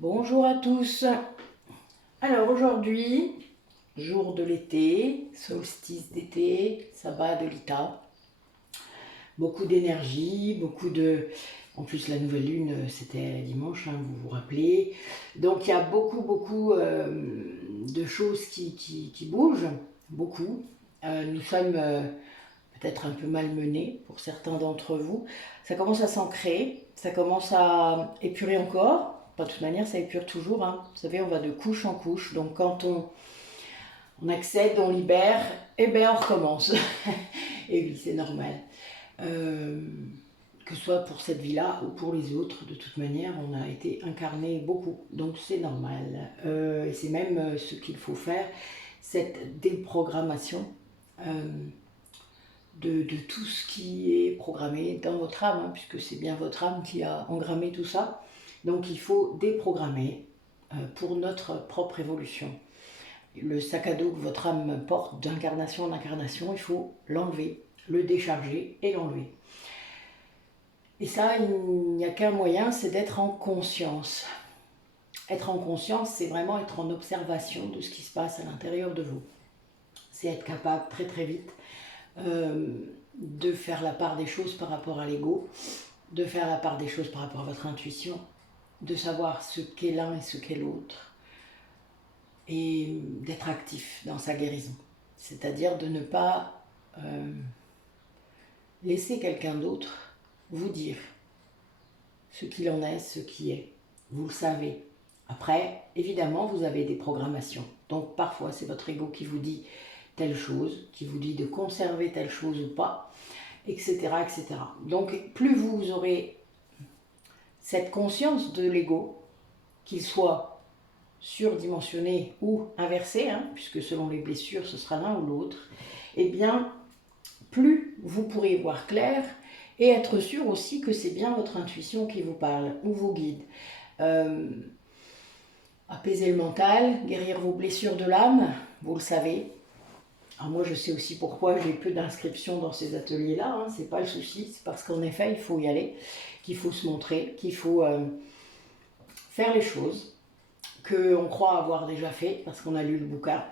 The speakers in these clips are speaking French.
Bonjour à tous. Alors aujourd'hui, jour de l'été, solstice d'été, sabbat de l'Ita. Beaucoup d'énergie, beaucoup de... En plus la nouvelle lune c'était dimanche, vous vous rappelez. Donc il y a beaucoup de choses qui bougent, beaucoup. Nous sommes peut-être un peu malmenés pour certains d'entre vous. Ça commence à s'ancrer, ça commence à épurer encore. De toute manière, ça épure toujours. Vous savez, on va de couche en couche. Donc quand on accède, on libère, et bien on recommence. Et oui, c'est normal. Que ce soit pour cette vie-là ou pour les autres, de toute manière, on a été incarné beaucoup. Donc c'est normal. Et c'est même ce qu'il faut faire, cette déprogrammation. De tout ce qui est programmé dans votre âme, puisque c'est bien votre âme qui a engrammé tout ça. Donc il faut déprogrammer pour notre propre évolution. Le sac à dos que votre âme porte d'incarnation en incarnation, il faut l'enlever, le décharger et l'enlever. Et ça, il n'y a qu'un moyen, c'est d'être en conscience. Être en conscience, c'est vraiment être en observation de ce qui se passe à l'intérieur de vous. C'est être capable très vite de faire la part des choses par rapport à l'ego, de faire la part des choses par rapport à votre intuition, de savoir ce qu'est l'un et ce qu'est l'autre, et d'être actif dans sa guérison. C'est-à-dire de ne pas laisser quelqu'un d'autre vous dire ce qu'il en est, ce qui est. Vous le savez. Après, évidemment, vous avez des programmations. Donc parfois, c'est votre ego qui vous dit telle chose, qui vous dit de conserver telle chose ou pas, etc. etc. Donc plus vous aurez cette conscience de l'ego, qu'il soit surdimensionné ou inversé, puisque selon les blessures ce sera l'un ou l'autre, eh bien plus vous pourrez voir clair et être sûr aussi que c'est bien votre intuition qui vous parle ou vous guide. Apaiser le mental, guérir vos blessures de l'âme, vous le savez. Alors moi je sais aussi pourquoi j'ai peu d'inscriptions dans ces ateliers-là, c'est pas le souci, c'est parce qu'en effet il faut y aller, qu'il faut se montrer, qu'il faut faire les choses qu'on croit avoir déjà fait parce qu'on a lu le bouquin.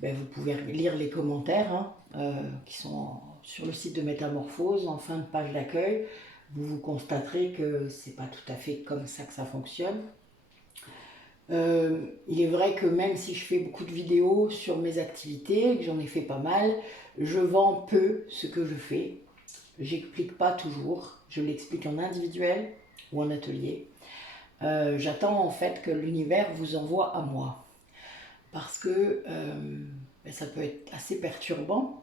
Vous pouvez lire les commentaires qui sont sur le site de Métamorphose, en fin de page d'accueil. Vous constaterez que c'est pas tout à fait comme ça que ça fonctionne. Il est vrai que même si je fais beaucoup de vidéos sur mes activités, que j'en ai fait pas mal, je vends peu ce que je fais. J'explique pas toujours, je l'explique en individuel ou en atelier. J'attends en fait que l'univers vous envoie à moi. Parce que ça peut être assez perturbant,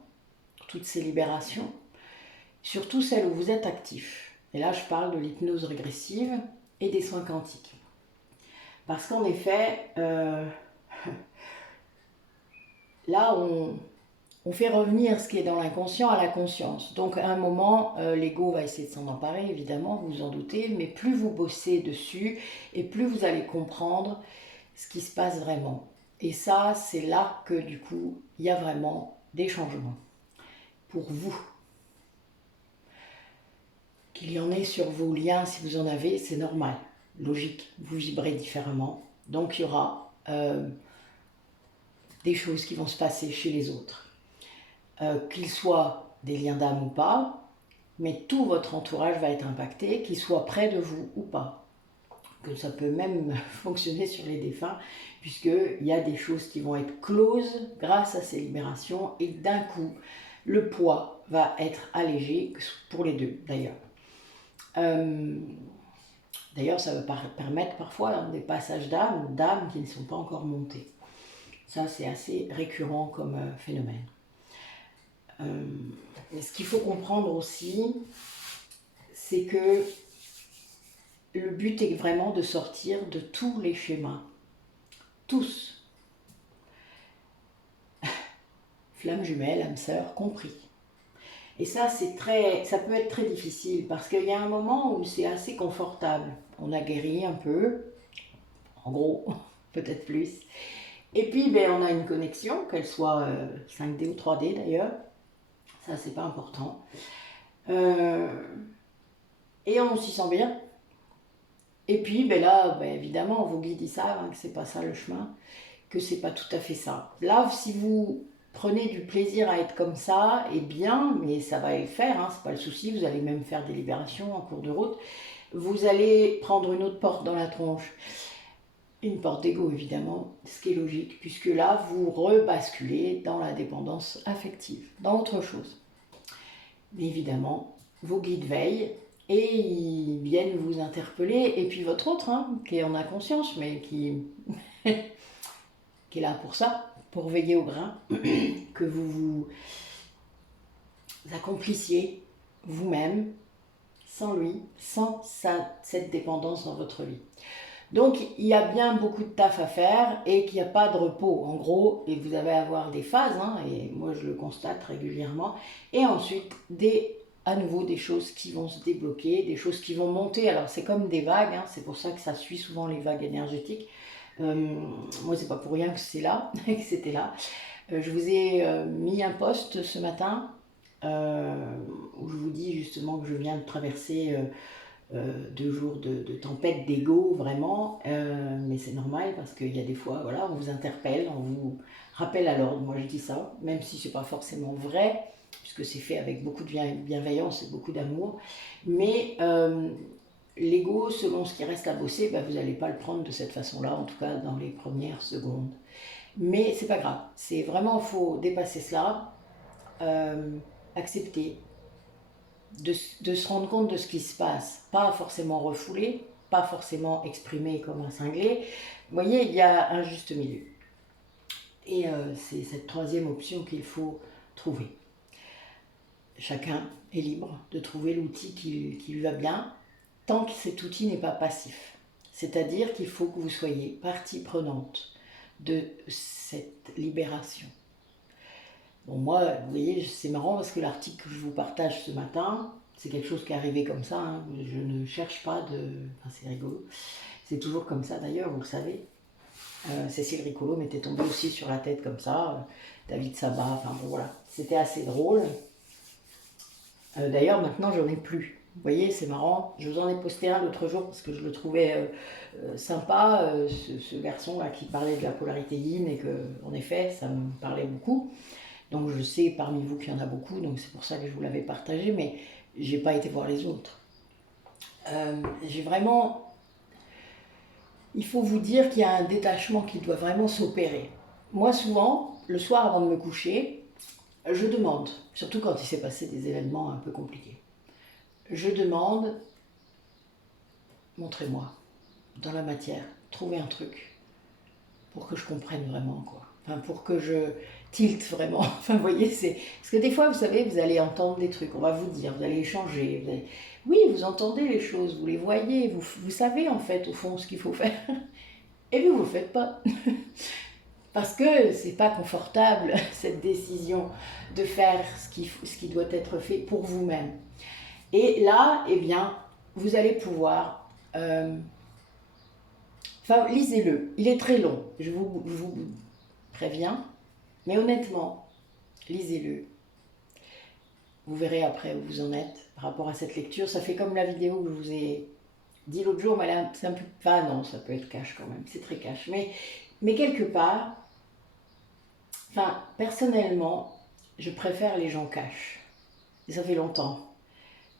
toutes ces libérations, surtout celles où vous êtes actif. Et là, je parle de l'hypnose régressive et des soins quantiques. Parce qu'en effet, là, on fait revenir ce qui est dans l'inconscient à la conscience. Donc, à un moment, l'ego va essayer de s'en emparer, évidemment, vous vous en doutez, mais plus vous bossez dessus, et plus vous allez comprendre ce qui se passe vraiment. Et ça, c'est là que, du coup, il y a vraiment des changements. Pour vous. Qu'il y en ait sur vos liens, si vous en avez, c'est normal. Logique, vous vibrez différemment. Donc, il y aura des choses qui vont se passer chez les autres. Qu'ils soient des liens d'âme ou pas, mais tout votre entourage va être impacté, qu'ils soient près de vous ou pas. Que ça peut même fonctionner sur les défunts, puisqu'il y a des choses qui vont être closes grâce à ces libérations, et d'un coup, le poids va être allégé, pour les deux d'ailleurs. D'ailleurs, ça va permettre parfois des passages d'âmes qui ne sont pas encore montées. Ça, c'est assez récurrent comme phénomène. Ce qu'il faut comprendre aussi, c'est que le but est vraiment de sortir de tous les schémas. Tous. Flamme jumelle, âme sœur, compris. Et ça, ça peut être très difficile parce qu'il y a un moment où c'est assez confortable. On a guéri un peu, en gros, peut-être plus. Et puis, on a une connexion, qu'elle soit 5D ou 3D d'ailleurs. Ça, c'est pas important. Et on s'y sent bien. Et puis ben là, ben évidemment, vos guides ils savent hein, que c'est pas ça le chemin, que c'est pas tout à fait ça. Là, si vous prenez du plaisir à être comme ça, et bien, mais ça va le faire, hein, c'est pas le souci, vous allez même faire des libérations en cours de route, vous allez prendre une autre porte dans la tronche. Une porte d'ego évidemment, ce qui est logique, puisque là, vous rebasculez dans la dépendance affective, dans autre chose. Mais évidemment, vos guides veillent et ils viennent vous interpeller, et puis votre autre, hein, qui en a conscience, mais qui est là pour ça, pour veiller au grain, que vous vous accomplissiez vous-même, sans lui, sans cette dépendance dans votre vie. Donc il y a bien beaucoup de taf à faire et qu'il n'y a pas de repos en gros, et vous allez avoir des phases, hein, et moi je le constate régulièrement, et ensuite à nouveau des choses qui vont se débloquer, des choses qui vont monter, alors c'est comme des vagues, hein, c'est pour ça que ça suit souvent les vagues énergétiques. Moi c'est pas pour rien que c'est là, que c'était là. Je vous ai mis un post ce matin où je vous dis justement que je viens de traverser 2 jours de tempête d'ego, vraiment, mais c'est normal parce qu'il y a des fois, voilà, on vous interpelle, on vous rappelle à l'ordre. Moi je dis ça, même si c'est pas forcément vrai, puisque c'est fait avec beaucoup de bienveillance et beaucoup d'amour, mais l'ego, selon ce qui reste à bosser, ben, vous n'allez pas le prendre de cette façon-là, en tout cas dans les premières secondes. Mais c'est pas grave, c'est vraiment, il faut dépasser cela, accepter, de se rendre compte de ce qui se passe, pas forcément refoulé, pas forcément exprimé comme un cinglé. Vous voyez, il y a un juste milieu. Et c'est cette troisième option qu'il faut trouver. Chacun est libre de trouver l'outil qui lui va bien, tant que cet outil n'est pas passif. C'est-à-dire qu'il faut que vous soyez partie prenante de cette libération. Bon, moi, vous voyez, c'est marrant parce que l'article que je vous partage ce matin, c'est quelque chose qui est arrivé comme ça. Hein. Je ne cherche pas de... Enfin, c'est rigolo. C'est toujours comme ça d'ailleurs, vous le savez. Cécile Ricolo m'était tombée aussi sur la tête comme ça. David Sabat, enfin bon, voilà. C'était assez drôle. D'ailleurs, maintenant, j'en ai plus. Vous voyez, c'est marrant. Je vous en ai posté un l'autre jour parce que je le trouvais sympa, ce garçon-là qui parlait de la polarité yin et que, en effet, ça me parlait beaucoup. Donc je sais parmi vous qu'il y en a beaucoup, donc c'est pour ça que je vous l'avais partagé, mais j'ai pas été voir les autres. J'ai vraiment... Il faut vous dire qu'il y a un détachement qui doit vraiment s'opérer. Moi souvent, le soir avant de me coucher, je demande, surtout quand il s'est passé des événements un peu compliqués, je demande, montrez-moi, dans la matière, trouvez un truc pour que je comprenne vraiment, quoi. Enfin, pour que je tilte vraiment. Enfin, vous voyez, c'est... Parce que des fois, vous savez, vous allez entendre des trucs, on va vous dire, vous allez échanger. Oui, vous entendez les choses, vous les voyez, vous savez en fait, au fond, ce qu'il faut faire. Et puis, vous ne le faites pas. Parce que c'est pas confortable, cette décision de faire ce qui doit être fait pour vous-même. Et là, eh bien, vous allez pouvoir... Enfin, lisez-le. Il est très long, je vous préviens. Mais honnêtement, lisez-le. Vous verrez après où vous en êtes par rapport à cette lecture. Ça fait comme la vidéo que je vous ai dit l'autre jour, mais là, c'est un peu... Enfin non, ça peut être cash quand même, c'est très cash. Mais quelque part, enfin, personnellement, je préfère les gens cash. Et ça fait longtemps.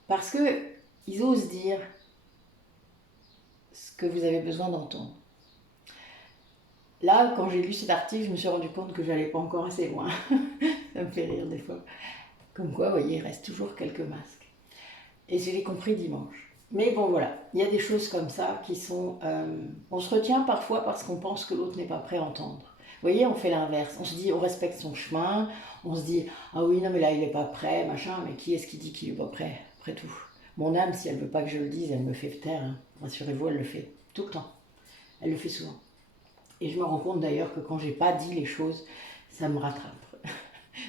Parce que ils osent dire ce que vous avez besoin d'entendre. Là, quand j'ai lu cet article, je me suis rendu compte que je n'allais pas encore assez loin. Ça me fait rire des fois. Comme quoi, vous voyez, il reste toujours quelques masques. Et je l'ai compris dimanche. Mais bon, voilà, il y a des choses comme ça qui sont... on se retient parfois parce qu'on pense que l'autre n'est pas prêt à entendre. Vous voyez, on fait l'inverse. On se dit, on respecte son chemin. On se dit, ah oui, non, mais là, il n'est pas prêt, machin. Mais qui est-ce qui dit qu'il n'est pas prêt, après tout? Mon âme, si elle ne veut pas que je le dise, elle me fait taire. Hein. Rassurez-vous, elle le fait tout le temps. Elle le fait souvent. Et je me rends compte d'ailleurs que quand j'ai pas dit les choses, ça me rattrape.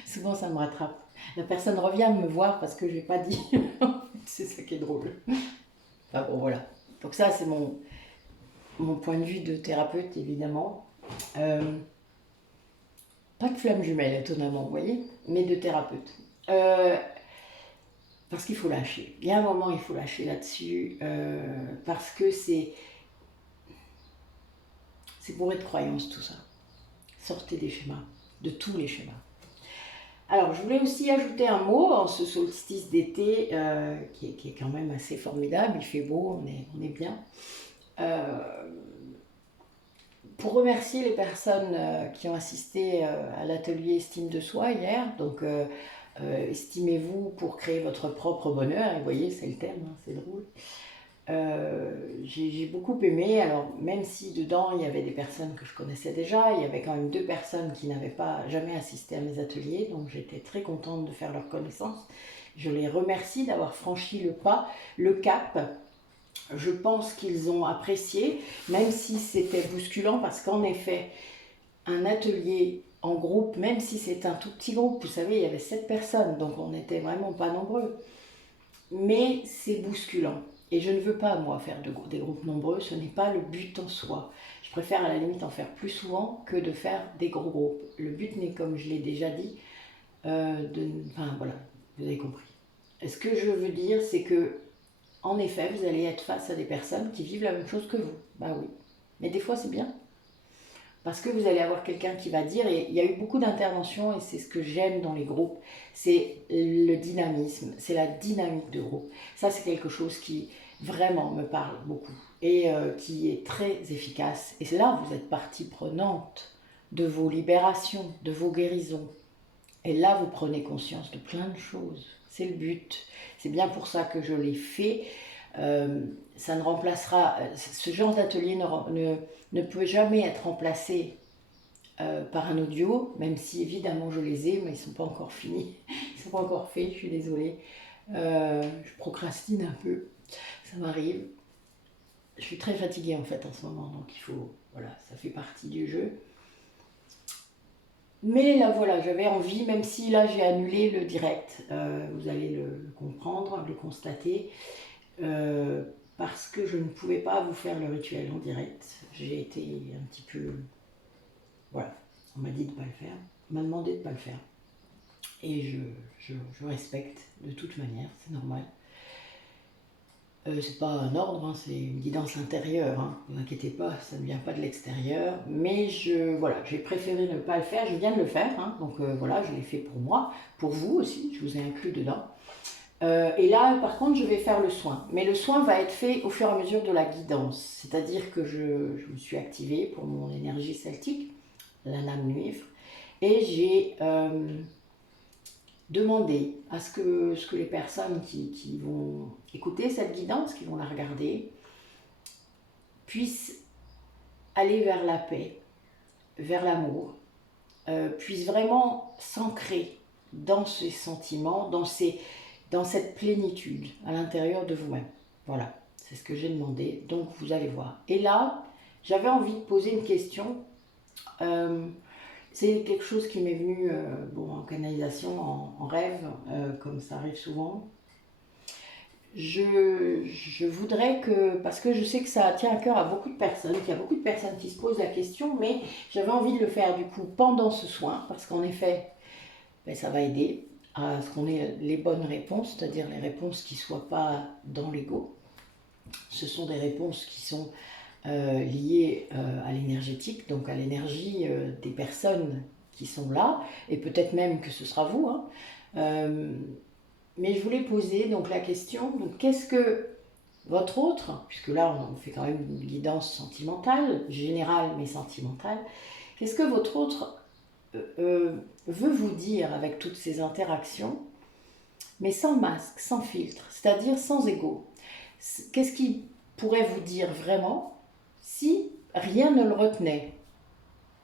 Souvent, ça me rattrape. La personne revient me voir parce que je n'ai pas dit. C'est ça qui est drôle. Enfin bon, voilà. Donc ça, c'est mon point de vue de thérapeute, évidemment. Pas de flamme jumelle, étonnamment, vous voyez, mais de thérapeute. Parce qu'il faut lâcher. Il y a un moment, il faut lâcher là-dessus, parce que c'est C'est bourré de croyances tout ça. Sortez des schémas, de tous les schémas. Alors, je voulais aussi ajouter un mot en ce solstice d'été qui est quand même assez formidable. Il fait beau, on est bien. Pour remercier les personnes qui ont assisté à l'atelier Estime de soi hier. Donc, estimez-vous pour créer votre propre bonheur. Et vous voyez, c'est le thème, hein, c'est drôle. J'ai beaucoup aimé, alors même si dedans il y avait des personnes que je connaissais déjà, il y avait quand même 2 personnes qui n'avaient pas jamais assisté à mes ateliers, donc j'étais très contente de faire leur connaissance. Je les remercie d'avoir franchi le pas, le cap. Je pense qu'ils ont apprécié, même si c'était bousculant, parce qu'en effet, un atelier en groupe, même si c'est un tout petit groupe, vous savez, il y avait 7 personnes, donc on n'était vraiment pas nombreux, mais c'est bousculant. Et je ne veux pas, moi, faire des groupes nombreux, ce n'est pas le but en soi. Je préfère à la limite en faire plus souvent que de faire des gros groupes. Le but n'est, comme je l'ai déjà dit, enfin voilà, vous avez compris. Et ce que je veux dire, c'est que, en effet, vous allez être face à des personnes qui vivent la même chose que vous. Bah oui. Mais des fois, c'est bien. Parce que vous allez avoir quelqu'un qui va dire, et il y a eu beaucoup d'interventions, et c'est ce que j'aime dans les groupes, c'est le dynamisme, c'est la dynamique de groupe. Ça, c'est quelque chose qui vraiment me parle beaucoup, et qui est très efficace. Et là, vous êtes partie prenante de vos libérations, de vos guérisons. Et là, vous prenez conscience de plein de choses. C'est le but. C'est bien pour ça que je l'ai fait. Ça ne remplacera, ce genre d'atelier ne peut jamais être remplacé par un audio, même si évidemment je les ai, mais ils ne sont pas encore finis, ils ne sont pas encore faits, je suis désolée. Je procrastine un peu, ça m'arrive. Je suis très fatiguée en fait en ce moment, donc il faut, voilà, ça fait partie du jeu. Mais là voilà, j'avais envie, même si là j'ai annulé le direct, vous allez le comprendre, le constater. Parce que je ne pouvais pas vous faire le rituel en direct. J'ai été un petit peu... Voilà, on m'a dit de ne pas le faire. On m'a demandé de ne pas le faire. Et je respecte de toute manière, c'est normal. C'est pas un ordre, hein, c'est une guidance intérieure. Hein. Ne vous inquiétez pas, ça ne vient pas de l'extérieur. Mais voilà, j'ai préféré ne pas le faire. Je viens de le faire, hein, donc voilà, je l'ai fait pour moi, pour vous aussi, je vous ai inclus dedans. Et là, par contre, je vais faire le soin. Mais le soin va être fait au fur et à mesure de la guidance. C'est-à-dire que je me suis activée pour mon énergie celtique, la Nam Nuivre, et j'ai demandé à ce que les personnes qui vont écouter cette guidance, qui vont la regarder, puissent aller vers la paix, vers l'amour, puissent vraiment s'ancrer dans ces sentiments, dans cette plénitude à l'intérieur de vous-même. Voilà, c'est ce que j'ai demandé, donc vous allez voir. Et là, j'avais envie de poser une question. C'est quelque chose qui m'est venu en canalisation, en rêve, comme ça arrive souvent. Je voudrais que, parce que je sais que ça tient à cœur à beaucoup de personnes, qu'il y a beaucoup de personnes qui se posent la question, mais j'avais envie de le faire du coup pendant ce soin, parce qu'en effet, ça va aider à ce qu'on ait les bonnes réponses, c'est-à-dire les réponses qui ne soient pas dans l'ego. Ce sont des réponses qui sont liées à l'énergétique, donc à l'énergie des personnes qui sont là, et peut-être même que ce sera vous. Hein. Mais je voulais poser donc la question, donc qu'est-ce que votre autre, puisque là on fait quand même une guidance sentimentale, générale mais sentimentale, qu'est-ce que votre autre veut vous dire avec toutes ces interactions, mais sans masque, sans filtre, c'est-à-dire sans ego. Qu'est-ce qu'il pourrait vous dire vraiment si rien ne le retenait?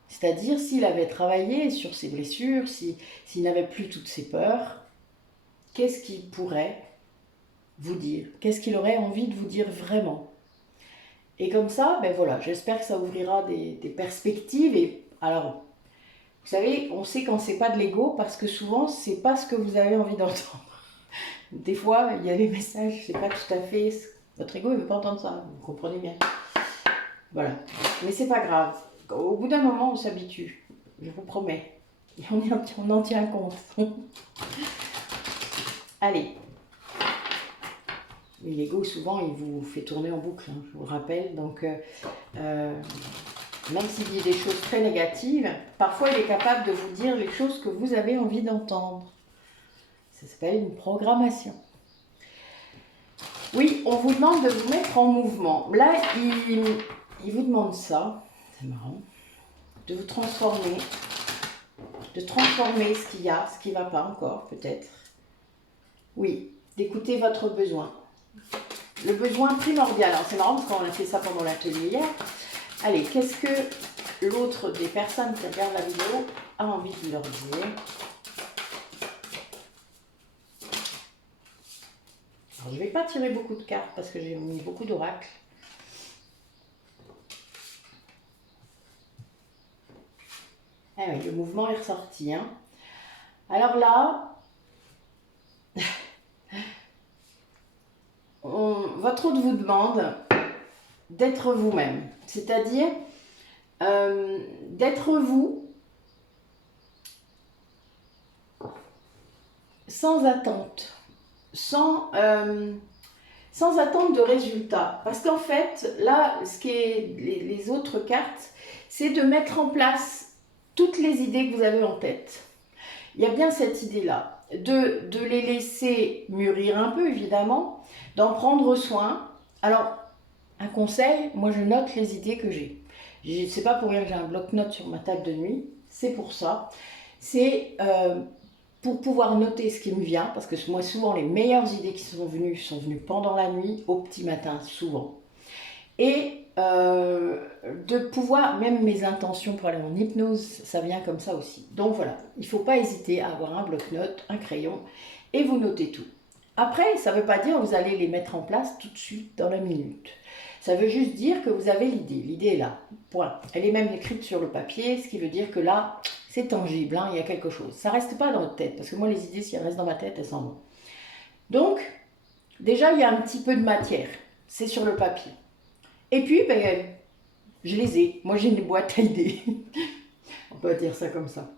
C'est-à-dire s'il avait travaillé sur ses blessures, s'il n'avait plus toutes ses peurs, qu'est-ce qu'il pourrait vous dire? Qu'est-ce qu'il aurait envie de vous dire vraiment? Et comme ça, voilà, j'espère que ça ouvrira des perspectives. Et alors, vous savez, on sait quand c'est pas de l'ego parce que souvent, c'est pas ce que vous avez envie d'entendre. Des fois, il y a des messages, c'est pas tout à fait... Votre ego, il veut pas entendre ça, vous comprenez bien. Voilà. Mais c'est pas grave. Au bout d'un moment, on s'habitue. Je vous promets. Et on en tient compte. Allez. L'ego, souvent, il vous fait tourner en boucle, hein, je vous rappelle. Donc, Même s'il dit des choses très négatives, parfois il est capable de vous dire les choses que vous avez envie d'entendre. Ça s'appelle une programmation. Oui, on vous demande de vous mettre en mouvement. Là, il vous demande ça, c'est marrant, de vous transformer, de transformer ce qu'il y a, ce qui ne va pas encore peut-être. Oui, d'écouter votre besoin. Le besoin primordial. Alors c'est marrant parce qu'on a fait ça pendant l'atelier hier. Allez, qu'est-ce que l'autre des personnes qui regardent la vidéo a envie de leur dire? Alors, je ne vais pas tirer beaucoup de cartes parce que j'ai mis beaucoup d'oracles. Ah oui, le mouvement est ressorti. Hein. Alors là, votre hôte vous demande d'être vous-même. C'est-à-dire d'être vous sans attente. Sans attente de résultat. Parce qu'en fait, là, ce qui est les autres cartes, c'est de mettre en place toutes les idées que vous avez en tête. Il y a bien cette idée-là, de les laisser mûrir un peu, évidemment, d'en prendre soin. Alors, un conseil, moi je note les idées que j'ai. C'est pas pour rien que j'ai un bloc-notes sur ma table de nuit, c'est pour ça. C'est pour pouvoir noter ce qui me vient, parce que moi souvent les meilleures idées qui sont venues pendant la nuit, au petit matin, souvent. Et de pouvoir, même mes intentions pour aller en hypnose, ça vient comme ça aussi. Donc voilà, il ne faut pas hésiter à avoir un bloc-notes, un crayon, et vous notez tout. Après, ça ne veut pas dire que vous allez les mettre en place tout de suite dans la minute. Ça veut juste dire que vous avez l'idée. L'idée est là, point. Elle est même écrite sur le papier, ce qui veut dire que là, c'est tangible, hein, il y a quelque chose. Ça ne reste pas dans votre tête, parce que moi, les idées, si elles restent dans ma tête, elles s'en vont. Donc, déjà, il y a un petit peu de matière. C'est sur le papier. Et puis, ben, je les ai. Moi, j'ai une boîte à idées. On peut dire ça comme ça.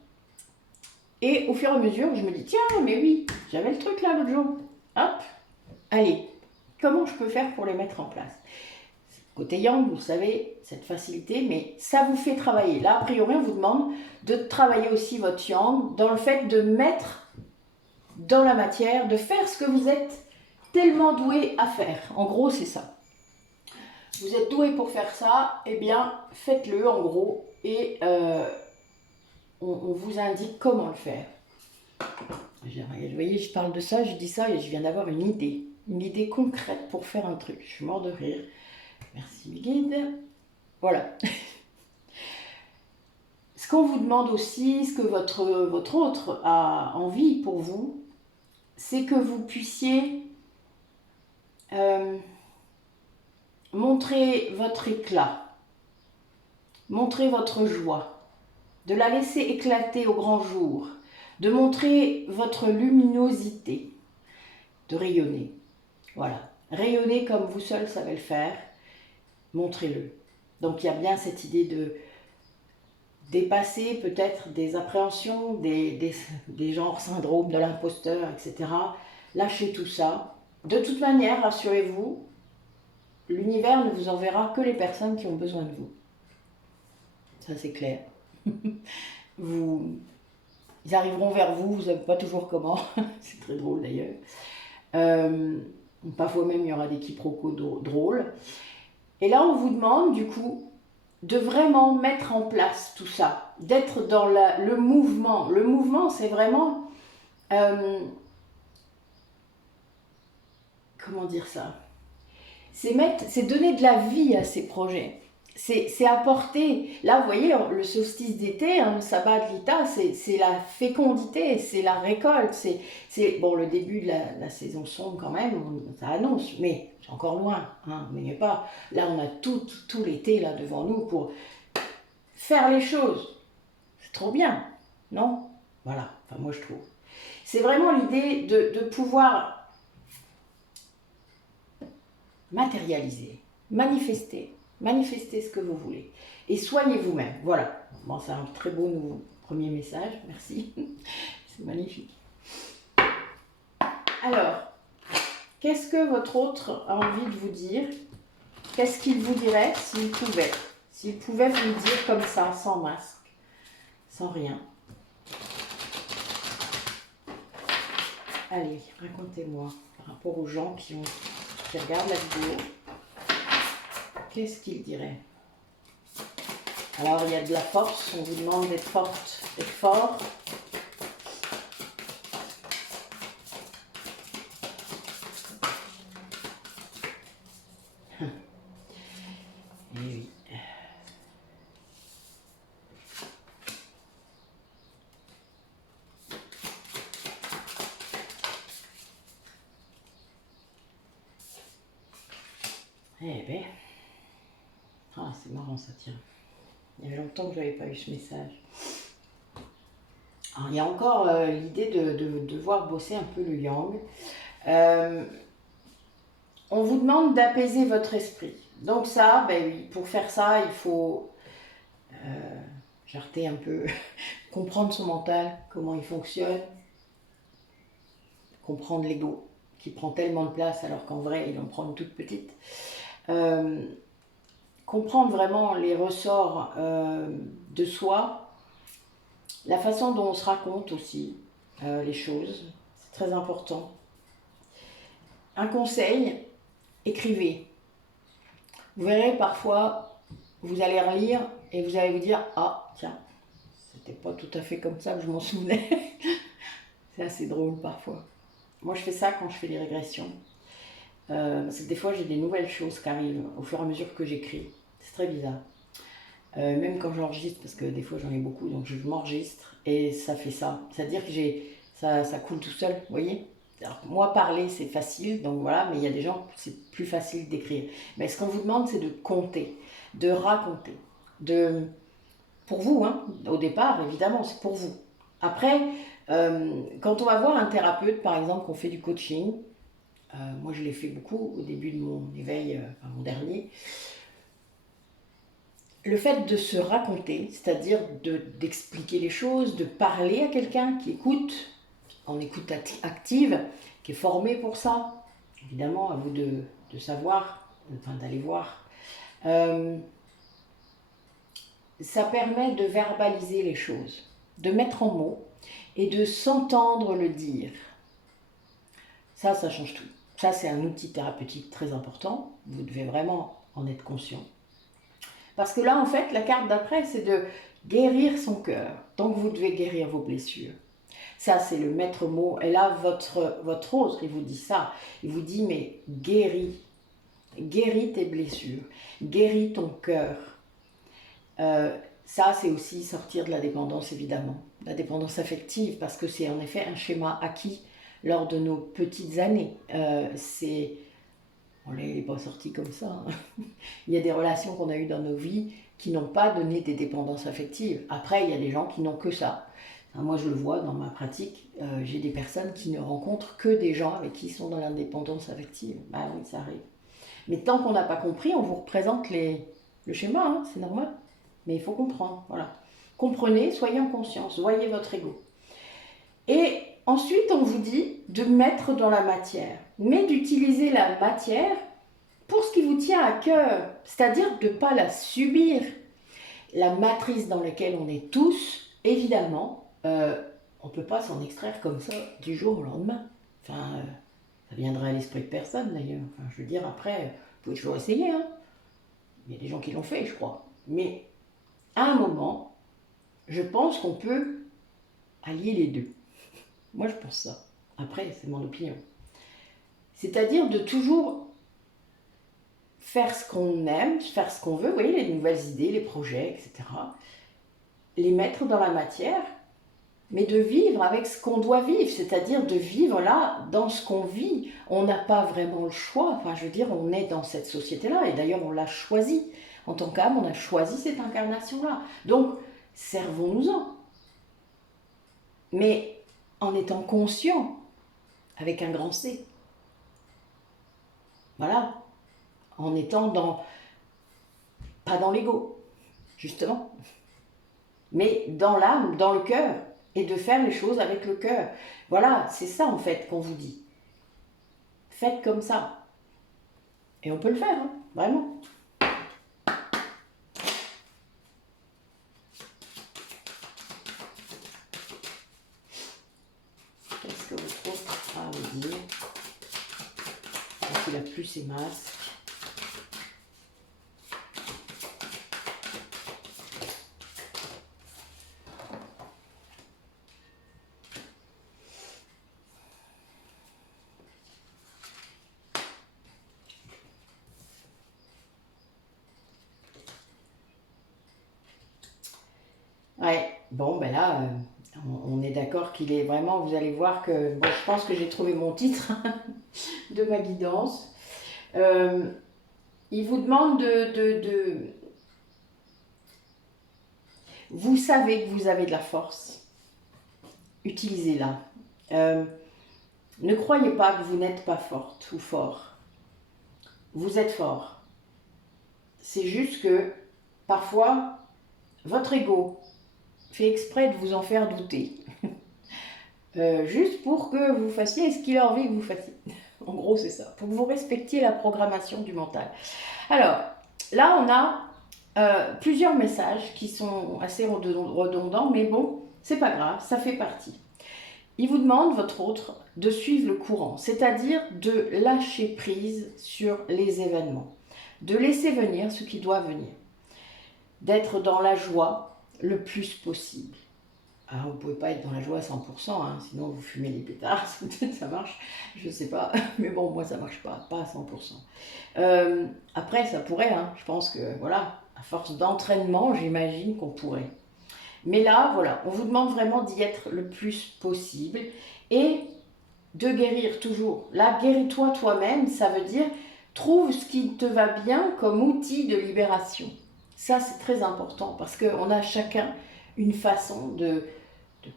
Et au fur et à mesure, je me dis, tiens, mais oui, j'avais le truc là l'autre jour. Hop, allez, comment je peux faire pour les mettre en place? Côté yang, vous savez, cette facilité, mais ça vous fait travailler. Là, a priori, on vous demande de travailler aussi votre yang dans le fait de mettre dans la matière, de faire ce que vous êtes tellement doué à faire. En gros, c'est ça. Vous êtes doué pour faire ça, eh bien, faites-le en gros et on vous indique comment le faire. Vous voyez, je parle de ça, je dis ça et je viens d'avoir une idée concrète pour faire un truc. Je suis mort de rire. Merci mes guides. Voilà. Ce qu'on vous demande aussi, ce que votre autre a envie pour vous, c'est que vous puissiez montrer votre éclat, montrer votre joie, de la laisser éclater au grand jour, de montrer votre luminosité, de rayonner. Voilà, rayonner comme vous seul savez le faire, montrez-le. Donc il y a bien cette idée de dépasser peut-être des appréhensions, des genres syndrome de l'imposteur, etc. Lâchez tout ça. De toute manière, rassurez-vous, l'univers ne vous enverra que les personnes qui ont besoin de vous. Ça c'est clair. Ils arriveront vers vous, vous ne savez pas toujours comment. C'est très drôle d'ailleurs. Parfois même il y aura des quiproquos drôles. Et là on vous demande du coup de vraiment mettre en place tout ça, d'être dans le mouvement. Le mouvement c'est vraiment... comment dire ça? C'est donner de la vie à ces projets. C'est apporter, là vous voyez le solstice d'été, hein, le sabbat de l'Ita, c'est la fécondité, c'est la récolte, c'est bon, le début de la saison sombre quand même, ça annonce, mais c'est encore loin, hein, n'ayez pas, là on a tout l'été là devant nous pour faire les choses, c'est trop bien, non? Voilà, enfin moi je trouve. C'est vraiment l'idée de pouvoir matérialiser, manifester ce que vous voulez. Et soyez vous-même. Voilà. Bon, c'est un très beau premier message. Merci. C'est magnifique. Alors, qu'est-ce que votre autre a envie de vous dire? Qu'est-ce qu'il vous dirait s'il pouvait? S'il pouvait vous le dire comme ça, sans masque, sans rien. Allez, racontez-moi, par rapport aux gens qui regardent la vidéo, qu'est-ce qu'ils diraient? Alors, il y a de la force, on vous demande d'être forte, d'être fort. Et oui. Eh ben, ah, c'est marrant ça, tiens. Il y avait longtemps que je n'avais pas eu ce message. Alors, il y a encore l'idée de devoir bosser un peu le yang. On vous demande d'apaiser votre esprit. Donc ça, ben oui, pour faire ça, il faut jarter un peu, comprendre son mental, comment il fonctionne, comprendre l'ego, qui prend tellement de place alors qu'en vrai, il en prend une toute petite. Comprendre vraiment les ressorts de soi, la façon dont on se raconte aussi les choses, c'est très important. Un conseil, écrivez. Vous verrez parfois, vous allez relire et vous allez vous dire « Ah, tiens, c'était pas tout à fait comme ça que je m'en souvenais. » C'est assez drôle parfois. Moi, je fais ça quand je fais des régressions. Parce que des fois, j'ai des nouvelles choses qui arrivent au fur et à mesure que j'écris. C'est très bizarre. Même quand j'enregistre, parce que des fois j'en ai beaucoup, donc je m'enregistre et ça fait ça. C'est-à-dire que ça coule tout seul, vous voyez. Alors, moi, parler, c'est facile, donc voilà, mais il y a des gens, c'est plus facile d'écrire. Mais ce qu'on vous demande, c'est de compter, de raconter. Pour vous, hein, au départ, évidemment, c'est pour vous. Après, quand on va voir un thérapeute, par exemple, qu'on fait du coaching, moi je l'ai fait beaucoup au début de mon éveil, mon dernier, le fait de se raconter, c'est-à-dire d'expliquer les choses, de parler à quelqu'un qui écoute, en écoute active, qui est formé pour ça, évidemment, à vous de savoir, enfin d'aller voir. Ça permet de verbaliser les choses, de mettre en mots et de s'entendre le dire. Ça change tout. Ça, c'est un outil thérapeutique très important. Vous devez vraiment en être conscient. Parce que là, en fait, la carte d'après, c'est de guérir son cœur. Donc, vous devez guérir vos blessures. Ça, c'est le maître mot. Et là, votre autre, il vous dit ça. Il vous dit, mais guéris. Guéris tes blessures. Guéris ton cœur. Ça, c'est aussi sortir de la dépendance, évidemment. La dépendance affective, parce que c'est en effet un schéma acquis lors de nos petites années. On n'est pas sorti comme ça. Hein. Il y a des relations qu'on a eues dans nos vies qui n'ont pas donné des dépendances affectives. Après, il y a des gens qui n'ont que ça. Moi, je le vois dans ma pratique. J'ai des personnes qui ne rencontrent que des gens avec qui ils sont dans l'indépendance affective. Bah oui, ça arrive. Mais tant qu'on n'a pas compris, on vous représente le schéma, hein, c'est normal. Mais il faut comprendre, voilà. Comprenez, soyez en conscience, voyez votre ego. Et ensuite, on vous dit de mettre dans la matière, mais d'utiliser la matière pour ce qui vous tient à cœur, c'est-à-dire de ne pas la subir. La matrice dans laquelle on est tous, évidemment, on ne peut pas s'en extraire comme ça du jour au lendemain. Enfin, ça viendrait à l'esprit de personne d'ailleurs. Enfin, je veux dire, après, vous pouvez toujours essayer. Hein. Il y a des gens qui l'ont fait, je crois. Mais à un moment, je pense qu'on peut allier les deux. Moi, je pense ça. Après, c'est mon opinion. C'est-à-dire de toujours faire ce qu'on aime, faire ce qu'on veut, vous voyez, les nouvelles idées, les projets, etc. Les mettre dans la matière, mais de vivre avec ce qu'on doit vivre, c'est-à-dire de vivre là, dans ce qu'on vit. On n'a pas vraiment le choix, enfin, je veux dire, on est dans cette société-là, et d'ailleurs, on l'a choisi. En tant qu'âme, on a choisi cette incarnation-là. Donc, servons-nous-en. Mais en étant conscient, avec un grand C. Voilà. En étant pas dans l'ego, justement, mais dans l'âme, dans le cœur, et de faire les choses avec le cœur. Voilà, c'est ça en fait qu'on vous dit. Faites comme ça. Et on peut le faire, hein, vraiment. qu'il a plus ses masques. Ouais, bon, ben là, on est d'accord qu'il est vraiment, vous allez voir que, bon, je pense que j'ai trouvé mon titre de ma guidance. Il vous demande Vous savez que vous avez de la force, utilisez-la. Ne croyez pas que vous n'êtes pas forte ou fort. Vous êtes fort. C'est juste que, parfois, votre ego fait exprès de vous en faire douter. Juste pour que vous fassiez ce qu'il a envie que vous fassiez. En gros, c'est ça. Pour que vous respectiez la programmation du mental. Alors, là, on a plusieurs messages qui sont assez redondants, mais bon, c'est pas grave, ça fait partie. Il vous demande, votre autre, de suivre le courant, c'est-à-dire de lâcher prise sur les événements, de laisser venir ce qui doit venir, d'être dans la joie le plus possible. Alors, vous ne pouvez pas être dans la joie à 100%, hein, sinon vous fumez des pétards, ça marche, je ne sais pas, mais bon, moi ça ne marche pas à 100%. Après, ça pourrait, hein, je pense que, voilà, à force d'entraînement, j'imagine qu'on pourrait. Mais là, voilà, on vous demande vraiment d'y être le plus possible et de guérir toujours. Là, guéris-toi toi-même, ça veut dire trouve ce qui te va bien comme outil de libération. Ça, c'est très important parce qu'on a chacun une façon de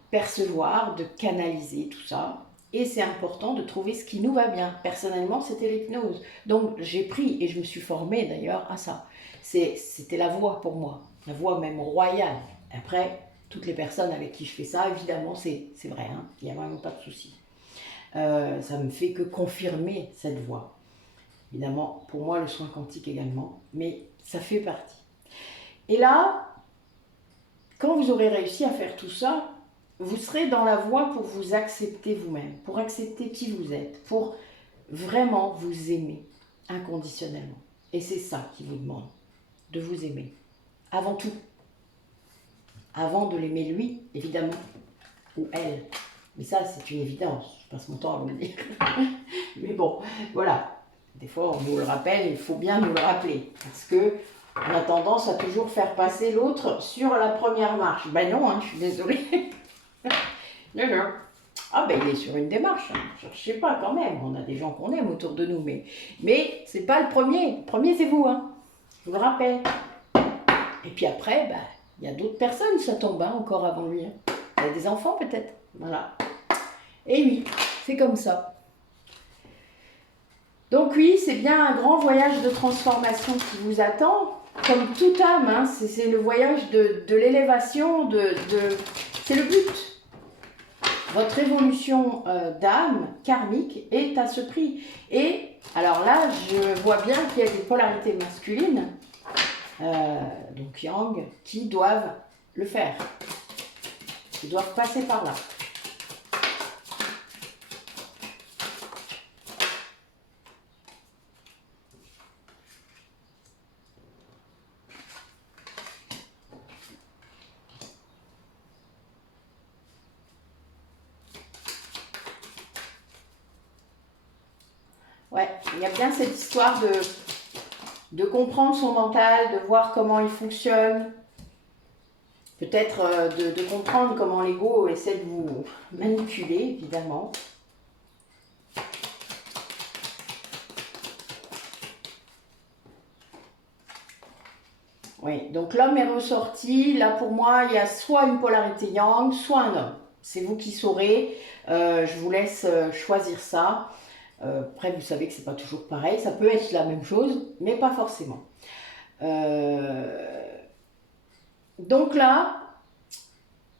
percevoir, de canaliser tout ça. Et c'est important de trouver ce qui nous va bien. Personnellement, c'était l'hypnose. Donc, j'ai pris et je me suis formée d'ailleurs à ça. C'était la voie pour moi, la voie même royale. Après, toutes les personnes avec qui je fais ça, évidemment, c'est vrai, hein, il n'y a vraiment pas de souci. Ça ne me fait que confirmer cette voie. Évidemment, pour moi, le soin quantique également, mais ça fait partie. Et là, quand vous aurez réussi à faire tout ça, vous serez dans la voie pour vous accepter vous-même, pour accepter qui vous êtes, pour vraiment vous aimer inconditionnellement. Et c'est ça qu'il vous demande, de vous aimer, avant tout. Avant de l'aimer lui, évidemment, ou elle. Mais ça, c'est une évidence, je passe mon temps à vous le dire. Mais bon, voilà. Des fois, on nous le rappelle, il faut bien nous le rappeler. Parce que on a tendance à toujours faire passer l'autre sur la première marche. Ben non, hein, je suis désolée. Non, non. Ah ben il est sur une démarche. Hein. Je sais pas quand même, on a des gens qu'on aime autour de nous. Mais c'est pas le premier. Le premier, c'est vous. Hein. Je vous le rappelle. Et puis après, ben, il y a d'autres personnes, ça tombe hein, encore avant lui. Hein. Il y a des enfants peut-être. Voilà. Et oui, c'est comme ça. Donc oui, c'est bien un grand voyage de transformation qui vous attend. Comme toute âme, hein, c'est le voyage de l'élévation, c'est le but. Votre évolution d'âme karmique est à ce prix. Et alors là, je vois bien qu'il y a des polarités masculines, donc yang, qui doivent le faire. Qui doivent passer par là. Ouais, il y a bien cette histoire de comprendre son mental, de voir comment il fonctionne, peut-être de comprendre comment l'ego essaie de vous manipuler, évidemment. Oui, donc l'homme est ressorti. Là, pour moi, il y a soit une polarité yang, soit un homme. C'est vous qui saurez. Je vous laisse choisir ça. Après, vous savez que c'est pas toujours pareil. Ça peut être la même chose, mais pas forcément. Donc là,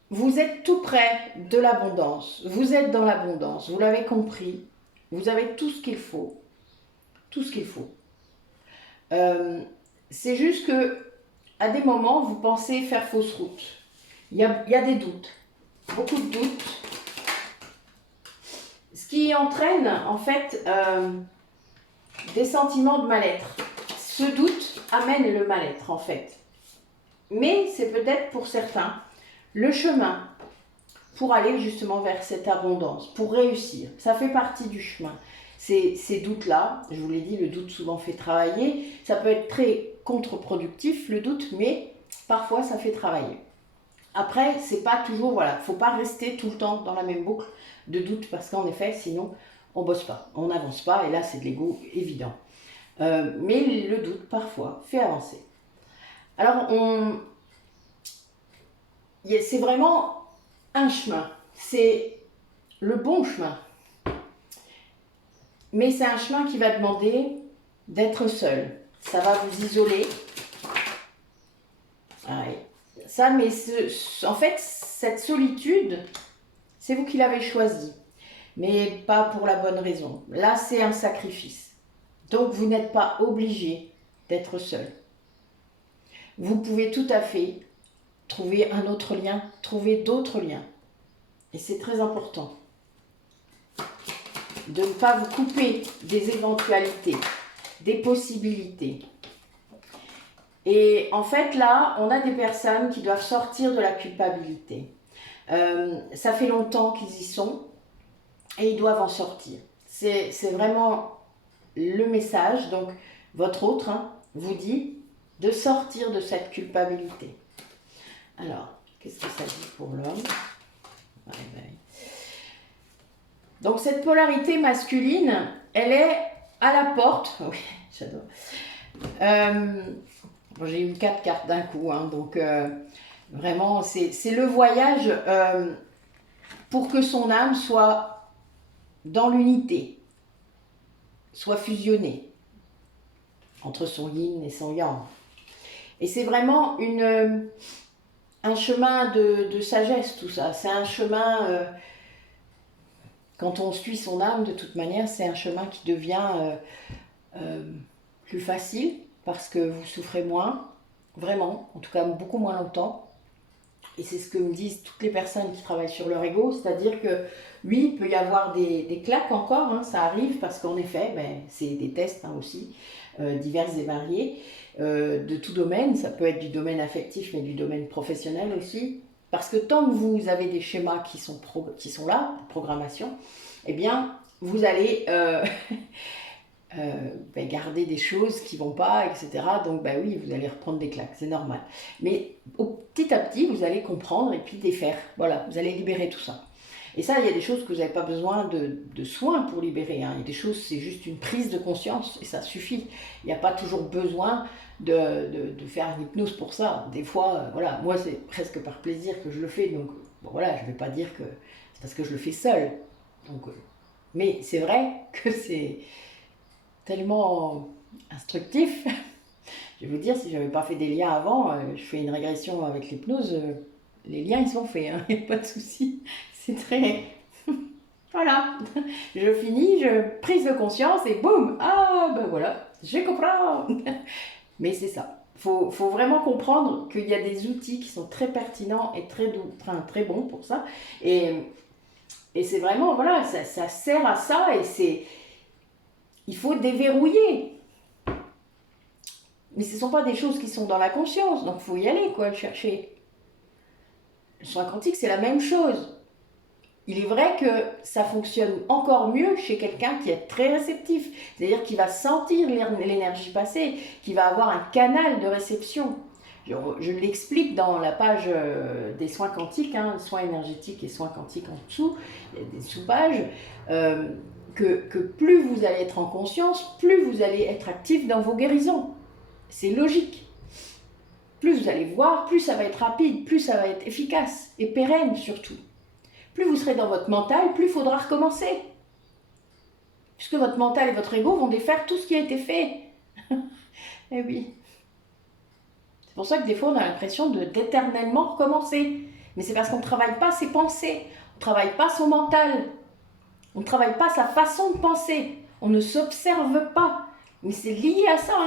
vous êtes tout près de l'abondance. Vous êtes dans l'abondance. Vous l'avez compris. Vous avez tout ce qu'il faut. Tout ce qu'il faut. C'est juste que à des moments, vous pensez faire fausse route. Il y a des doutes, beaucoup de doutes. Ce qui entraîne, en fait, des sentiments de mal-être. Ce doute amène le mal-être en fait. Mais c'est peut-être pour certains le chemin pour aller justement vers cette abondance, pour réussir. Ça fait partie du chemin. Ces doutes-là, je vous l'ai dit, le doute souvent fait travailler. Ça peut être très contre-productif, le doute, mais parfois ça fait travailler. Après, c'est pas toujours, voilà, faut pas rester tout le temps dans la même boucle de doute, parce qu'en effet, sinon, on bosse pas, on n'avance pas, et là, c'est de l'ego évident. Mais le doute, parfois, fait avancer. Alors, c'est vraiment un chemin, c'est le bon chemin. Mais c'est un chemin qui va demander d'être seul. Ça va vous isoler. Ouais. Ça, mais en fait, cette solitude, c'est vous qui l'avez choisie, mais pas pour la bonne raison. Là, c'est un sacrifice. Donc, vous n'êtes pas obligé d'être seul. Vous pouvez tout à fait trouver un autre lien, trouver d'autres liens. Et c'est très important de ne pas vous couper des éventualités, des possibilités. Et en fait, là, on a des personnes qui doivent sortir de la culpabilité. Ça fait longtemps qu'ils y sont et ils doivent en sortir. C'est vraiment le message. Donc, votre autre vous dit de sortir de cette culpabilité. Alors, qu'est-ce que ça dit pour l'homme? Donc, cette polarité masculine, elle est à la porte. Oui, j'adore. Bon, j'ai eu 4 cartes d'un coup, donc vraiment, c'est le voyage pour que son âme soit dans l'unité, soit fusionnée entre son yin et son yang. Et c'est vraiment un chemin de sagesse, tout ça. C'est un chemin, quand on suit son âme, de toute manière, c'est un chemin qui devient plus facile, parce que vous souffrez moins, vraiment, en tout cas beaucoup moins longtemps. Et c'est ce que me disent toutes les personnes qui travaillent sur leur ego, c'est-à-dire que oui, il peut y avoir des claques encore, ça arrive, parce qu'en effet, c'est des tests aussi, divers et variés, de tout domaine. Ça peut être du domaine affectif, mais du domaine professionnel aussi. Parce que tant que vous avez des schémas qui sont là, de programmation, eh bien, vous allez garder des choses qui ne vont pas, etc. Donc, oui, vous allez reprendre des claques, c'est normal. Mais petit à petit, vous allez comprendre et puis défaire. Voilà, vous allez libérer tout ça. Et ça, il y a des choses que vous n'avez pas besoin de soins pour libérer. Il y a des choses, c'est juste une prise de conscience et ça suffit. Il n'y a pas toujours besoin de faire une hypnose pour ça. Des fois, voilà, moi, c'est presque par plaisir que je le fais. Donc, voilà, je ne vais pas dire que c'est parce que je le fais seule. Donc, mais c'est vrai que c'est tellement instructif. Je vais vous dire, si je n'avais pas fait des liens avant, je fais une régression avec l'hypnose, les liens ils sont faits, il n'y a pas de souci. C'est très... voilà, je finis, je prise de conscience et boum, voilà, je comprends. Mais c'est ça, faut vraiment comprendre qu'il y a des outils qui sont très pertinents et très bons pour ça. Et c'est vraiment, voilà, ça sert à ça et c'est... Il faut déverrouiller. Mais ce ne sont pas des choses qui sont dans la conscience, donc il faut y aller, le chercher. Le soin quantique, c'est la même chose. Il est vrai que ça fonctionne encore mieux chez quelqu'un qui est très réceptif, c'est-à-dire qui va sentir l'énergie passer, qui va avoir un canal de réception. Je l'explique dans la page des soins quantiques, soins énergétiques et soins quantiques en dessous, il y a des sous-pages. Que plus vous allez être en conscience, plus vous allez être actif dans vos guérisons. C'est logique. Plus vous allez voir, plus ça va être rapide, plus ça va être efficace et pérenne surtout. Plus vous serez dans votre mental, plus il faudra recommencer. Puisque votre mental et votre ego vont défaire tout ce qui a été fait. Eh oui. C'est pour ça que des fois on a l'impression d'éternellement recommencer. Mais c'est parce qu'on ne travaille pas ses pensées, on ne travaille pas son mental. On ne travaille pas sa façon de penser. On ne s'observe pas. Mais c'est lié à ça.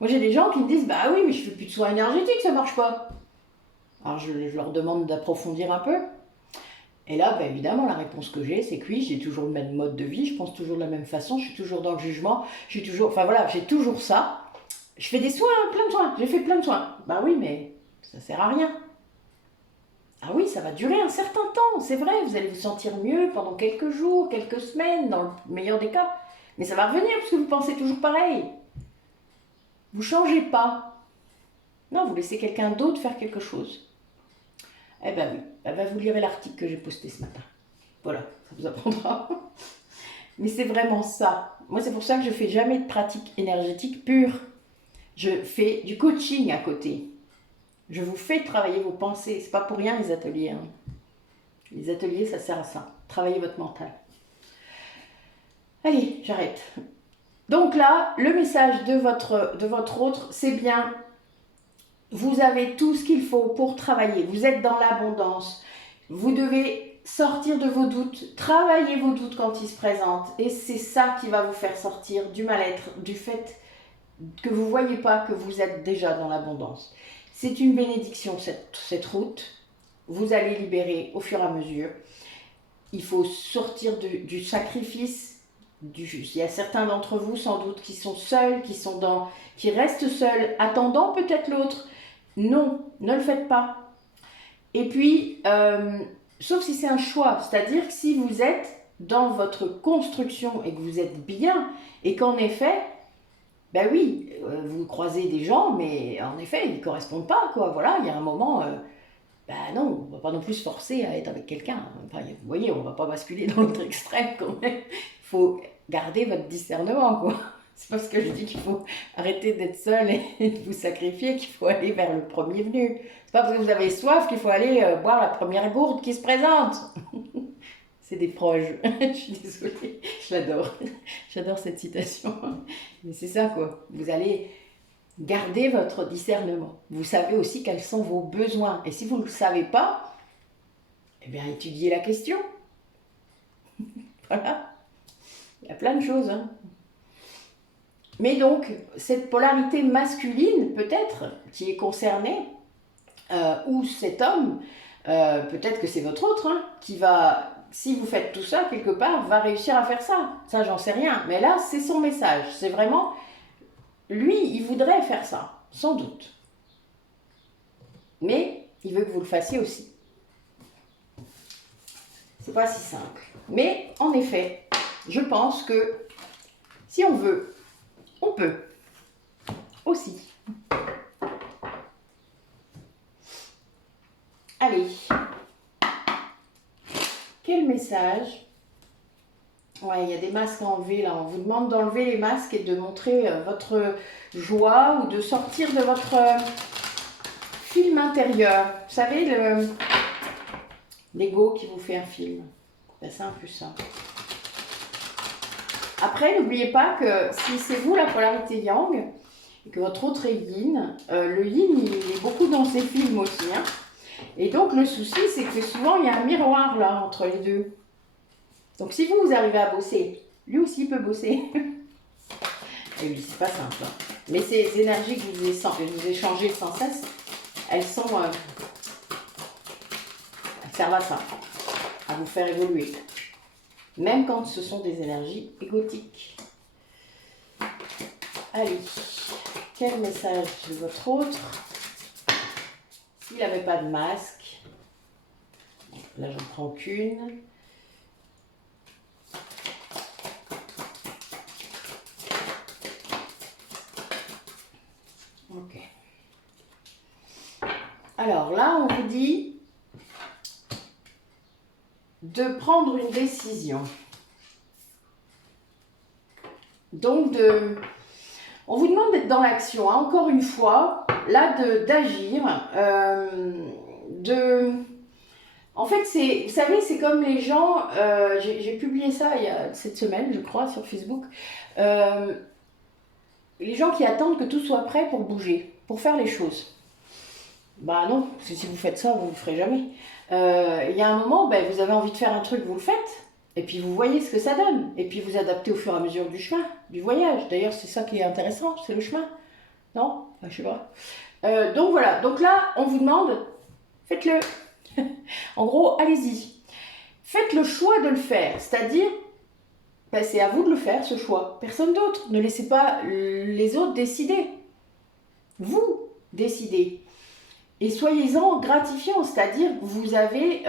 Moi, j'ai des gens qui me disent, oui, mais je fais plus de soins énergétiques, ça marche pas. Alors, je leur demande d'approfondir un peu. Et là, ben, évidemment, la réponse que j'ai, c'est que oui, j'ai toujours le même mode de vie, je pense toujours de la même façon, je suis toujours dans le jugement, je suis toujours, enfin voilà, j'ai toujours ça. Je fais des soins, plein de soins, j'ai fait plein de soins. Ben oui, mais ça sert à rien. Ah oui, ça va durer un certain temps, c'est vrai, vous allez vous sentir mieux pendant quelques jours, quelques semaines, dans le meilleur des cas. Mais ça va revenir parce que vous pensez toujours pareil. Vous changez pas. Non, vous laissez quelqu'un d'autre faire quelque chose. Eh ben oui, eh ben vous lirez l'article que j'ai posté ce matin. Voilà, ça vous apprendra. Mais c'est vraiment ça. Moi, c'est pour ça que je fais jamais de pratique énergétique pure. Je fais du coaching à côté. Je vous fais travailler vos pensées. C'est pas pour rien les ateliers. Hein. Les ateliers, ça sert à ça. Travailler votre mental. Allez, j'arrête. Donc là, le message de votre autre, c'est bien, vous avez tout ce qu'il faut pour travailler. Vous êtes dans l'abondance. Vous devez sortir de vos doutes, travailler vos doutes quand ils se présentent. Et c'est ça qui va vous faire sortir du mal-être, du fait que vous ne voyez pas que vous êtes déjà dans l'abondance. C'est une bénédiction, cette route. Vous allez libérer au fur et à mesure. Il faut sortir du sacrifice. Il y a certains d'entre vous sans doute qui sont seuls, qui restent seuls, attendant peut-être l'autre. Non, ne le faites pas. Et puis, sauf si c'est un choix, c'est-à-dire que si vous êtes dans votre construction et que vous êtes bien, et qu'en effet, ben oui, vous croisez des gens, mais en effet, ils ne correspondent pas, quoi. Voilà, il y a un moment, ben non, on ne va pas non plus se forcer à être avec quelqu'un. Enfin, vous voyez, on ne va pas basculer dans l'autre extrême quand même. Il faut garder votre discernement, quoi. C'est parce que je dis qu'il faut arrêter d'être seul et de vous sacrifier qu'il faut aller vers le premier venu. C'est pas parce que vous avez soif qu'il faut aller boire la première gourde qui se présente. C'est des proches. Je suis désolée, je l'adore. J'adore cette citation. Mais c'est ça, quoi. Vous allez garder votre discernement. Vous savez aussi quels sont vos besoins. Et si vous ne le savez pas, eh bien, étudiez la question. Voilà. Il y a plein de choses, hein. Mais donc, cette polarité masculine, peut-être, qui est concernée, ou cet homme, peut-être que c'est votre autre, hein, qui va, si vous faites tout ça, quelque part, va réussir à faire ça. Ça, j'en sais rien. Mais là, c'est son message. C'est vraiment, lui, il voudrait faire ça, sans doute. Mais il veut que vous le fassiez aussi. C'est pas si simple. Mais, en effet, je pense que si on veut, on peut aussi. Allez. Quel message? Ouais, il y a des masques à enlever là. On vous demande d'enlever les masques et de montrer votre joie ou de sortir de votre film intérieur. Vous savez, l'ego qui vous fait un film. Ben, c'est un peu ça. Après, n'oubliez pas que si c'est vous la polarité yang et que votre autre est yin, le yin il est beaucoup dans ses films aussi. Hein. Et donc le souci c'est que souvent il y a un miroir là entre les deux. Donc si vous arrivez à bosser, lui aussi il peut bosser. Et lui c'est pas simple. Hein. Mais ces énergies que vous échangez sans cesse, elles servent à ça, à vous faire évoluer. Même quand ce sont des énergies égotiques. Allez, quel message de votre autre? S'il n'avait pas de masque, là j'en prends qu'une. Ok. Alors là, on vous dit de prendre une décision. Donc, on vous demande d'être dans l'action, hein, encore une fois, là, d'agir, En fait, vous savez, c'est comme les gens, j'ai publié ça il y a cette semaine, je crois, sur Facebook, les gens qui attendent que tout soit prêt pour bouger, pour faire les choses. Bah non, parce que si vous faites ça, vous ne le ferez jamais. Il y a un moment, ben, vous avez envie de faire un truc, vous le faites, et puis vous voyez ce que ça donne, et puis vous adaptez au fur et à mesure du chemin, du voyage. D'ailleurs, c'est ça qui est intéressant, c'est le chemin. Non? Enfin, je sais pas. Donc voilà, donc là, on vous demande, faites-le. En gros, allez-y. faites le choix de le faire, c'est-à-dire, ben, c'est à vous de le faire, ce choix, personne d'autre. Ne laissez pas les autres décider. Vous décidez. Et soyez-en gratifiant, c'est-à-dire que vous avez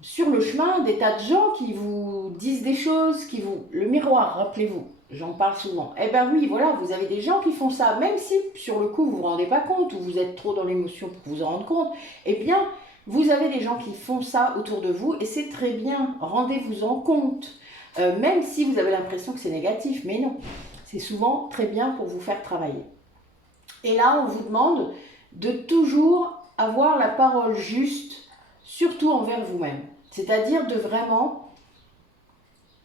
sur le chemin des tas de gens qui vous disent des choses, qui vous... Le miroir, rappelez-vous, j'en parle souvent. Eh ben oui, voilà, vous avez des gens qui font ça, même si sur le coup vous vous rendez pas compte, ou vous êtes trop dans l'émotion pour vous en rendre compte, eh bien, vous avez des gens qui font ça autour de vous, et c'est très bien, rendez-vous en compte. Même si vous avez l'impression que c'est négatif, mais non, c'est souvent très bien pour vous faire travailler. Et là, on vous demande de toujours avoir la parole juste, surtout envers vous-même. C'est-à-dire de vraiment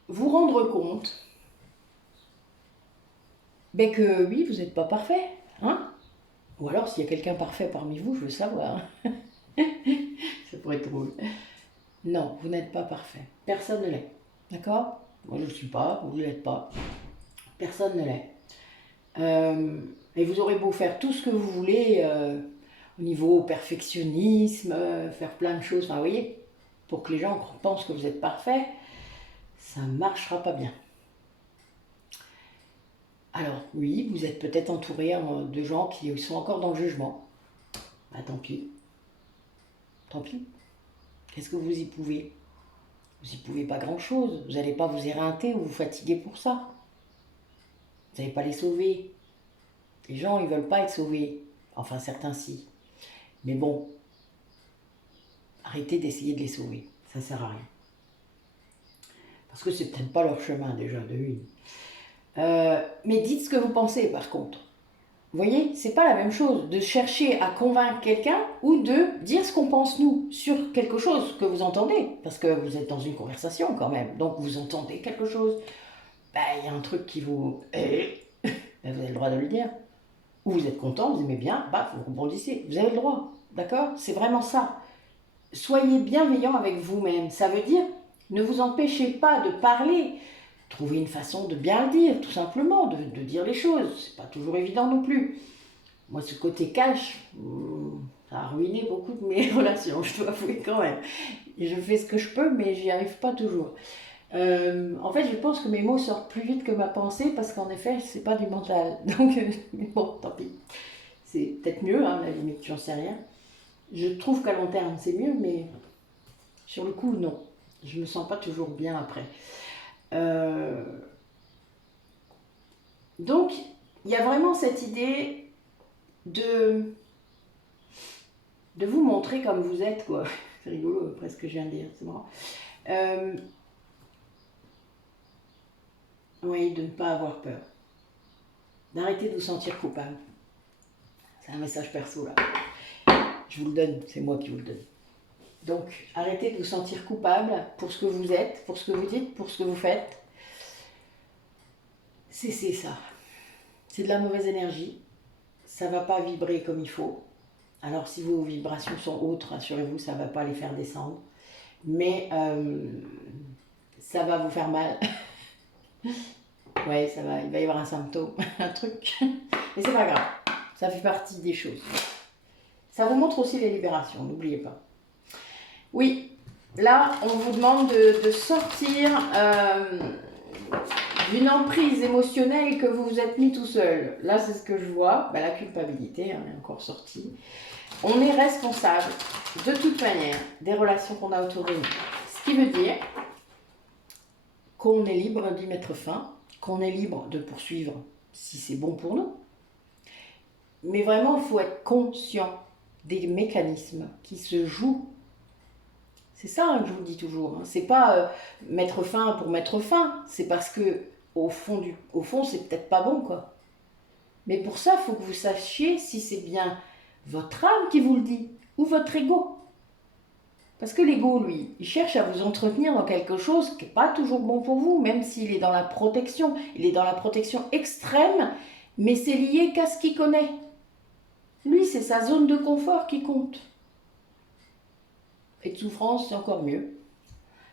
vous rendre compte ben que oui, vous n'êtes pas parfait. Hein? Ou alors, s'il y a quelqu'un parfait parmi vous, je veux savoir. Ça pourrait être drôle. Non, vous n'êtes pas parfait. Personne ne l'est. D'accord? Moi, je ne suis pas, vous ne l'êtes pas. Personne ne l'est. Et vous aurez beau faire tout ce que vous voulez au niveau perfectionnisme, faire plein de choses, enfin, vous voyez, pour que les gens pensent que vous êtes parfait, ça ne marchera pas bien. Alors oui, vous êtes peut-être entouré de gens qui sont encore dans le jugement. Bah tant pis. Tant pis. Qu'est-ce que vous y pouvez? Vous y pouvez pas grand-chose. Vous n'allez pas vous éreinter ou vous fatiguer pour ça. Vous n'allez pas les sauver. Les gens, ils veulent pas être sauvés. Enfin, certains si. Mais bon, arrêtez d'essayer de les sauver. Ça sert à rien. Parce que c'est peut-être pas leur chemin déjà, de une. Mais dites ce que vous pensez par contre. Vous voyez, c'est pas la même chose de chercher à convaincre quelqu'un ou de dire ce qu'on pense nous sur quelque chose que vous entendez. Parce que vous êtes dans une conversation quand même, donc vous entendez quelque chose. Ben, il y a un truc qui vous... ben, vous avez le droit de le dire. Ou vous êtes content, vous aimez bien, bah, vous rebondissez. Vous avez le droit, d'accord? C'est vraiment ça. Soyez bienveillant avec vous-même. Ça veut dire, ne vous empêchez pas de parler. Trouvez une façon de bien le dire, tout simplement, de dire les choses. C'est pas toujours évident non plus. Moi, ce côté cash, ça a ruiné beaucoup de mes relations, je dois avouer quand même. Et je fais ce que je peux, mais j'y arrive pas toujours. En fait, je pense que mes mots sortent plus vite que ma pensée, parce qu'en effet, c'est pas du mental. Donc, mais bon, tant pis. C'est peut-être mieux, hein, à la limite, j'en sais rien. Je trouve qu'à long terme, c'est mieux, mais sur le coup, non. Je me sens pas toujours bien après. Donc, il y a vraiment cette idée de vous montrer comme vous êtes, quoi. C'est rigolo, après ce que je viens de dire, c'est marrant. Oui, de ne pas avoir peur. D'arrêter de vous sentir coupable. C'est un message perso, là. Je vous le donne, c'est moi qui vous le donne. Donc, arrêtez de vous sentir coupable pour ce que vous êtes, pour ce que vous dites, pour ce que vous faites. Cessez ça. C'est de la mauvaise énergie. Ça ne va pas vibrer comme il faut. Alors, si vos vibrations sont hautes, rassurez-vous, ça ne va pas les faire descendre. Mais ça va vous faire mal. Ouais, ça va, il va y avoir un symptôme, un truc. Mais c'est pas grave. Ça fait partie des choses. Ça vous montre aussi les libérations, n'oubliez pas. Oui, là, on vous demande de sortir d'une emprise émotionnelle que vous vous êtes mis tout seul. Là, c'est ce que je vois. Ben, la culpabilité, hein, est encore sortie. On est responsable, de toute manière, des relations qu'on a autour de nous. Ce qui veut dire qu'on est libre d'y mettre fin, qu'on est libre de poursuivre si c'est bon pour nous. Mais vraiment, il faut être conscient des mécanismes qui se jouent. C'est ça, hein, que je vous dis toujours. Hein. C'est pas mettre fin pour mettre fin. C'est parce que au fond, c'est peut-être pas bon, quoi. Mais pour ça, il faut que vous sachiez si c'est bien votre âme qui vous le dit ou votre ego. Parce que l'ego, lui, il cherche à vous entretenir dans quelque chose qui n'est pas toujours bon pour vous, même s'il est dans la protection. Il est dans la protection extrême, mais c'est lié qu'à ce qu'il connaît. Lui, c'est sa zone de confort qui compte. Et de souffrance, c'est encore mieux.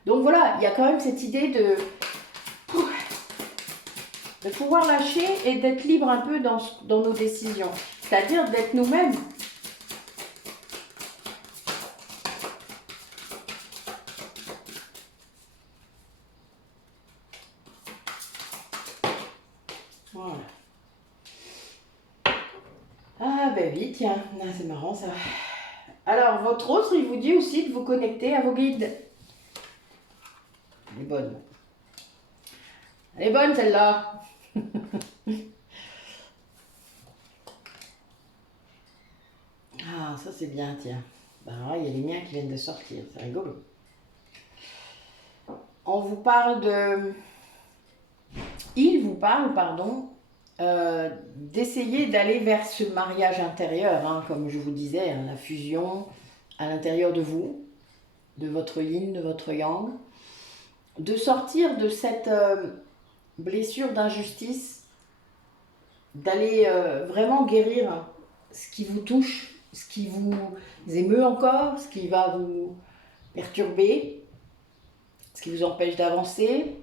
Donc voilà, il y a quand même cette idée de pouvoir lâcher et d'être libre un peu dans nos décisions. C'est-à-dire d'être nous-mêmes. va vite, tiens. Ah, c'est marrant ça. Alors, votre autre, il vous dit aussi de vous connecter à vos guides. Elle est bonne. Elle est bonne celle-là. Ah, ça c'est bien, tiens. Ben là, il y a les miens qui viennent de sortir, c'est rigolo. On vous parle de... Il vous parle, pardon, d'essayer d'aller vers ce mariage intérieur, hein, comme je vous disais, hein, la fusion à l'intérieur de vous, de votre yin, de votre yang, de sortir de cette blessure d'injustice, d'aller vraiment guérir ce qui vous touche, ce qui vous émeut encore, ce qui va vous perturber, ce qui vous empêche d'avancer,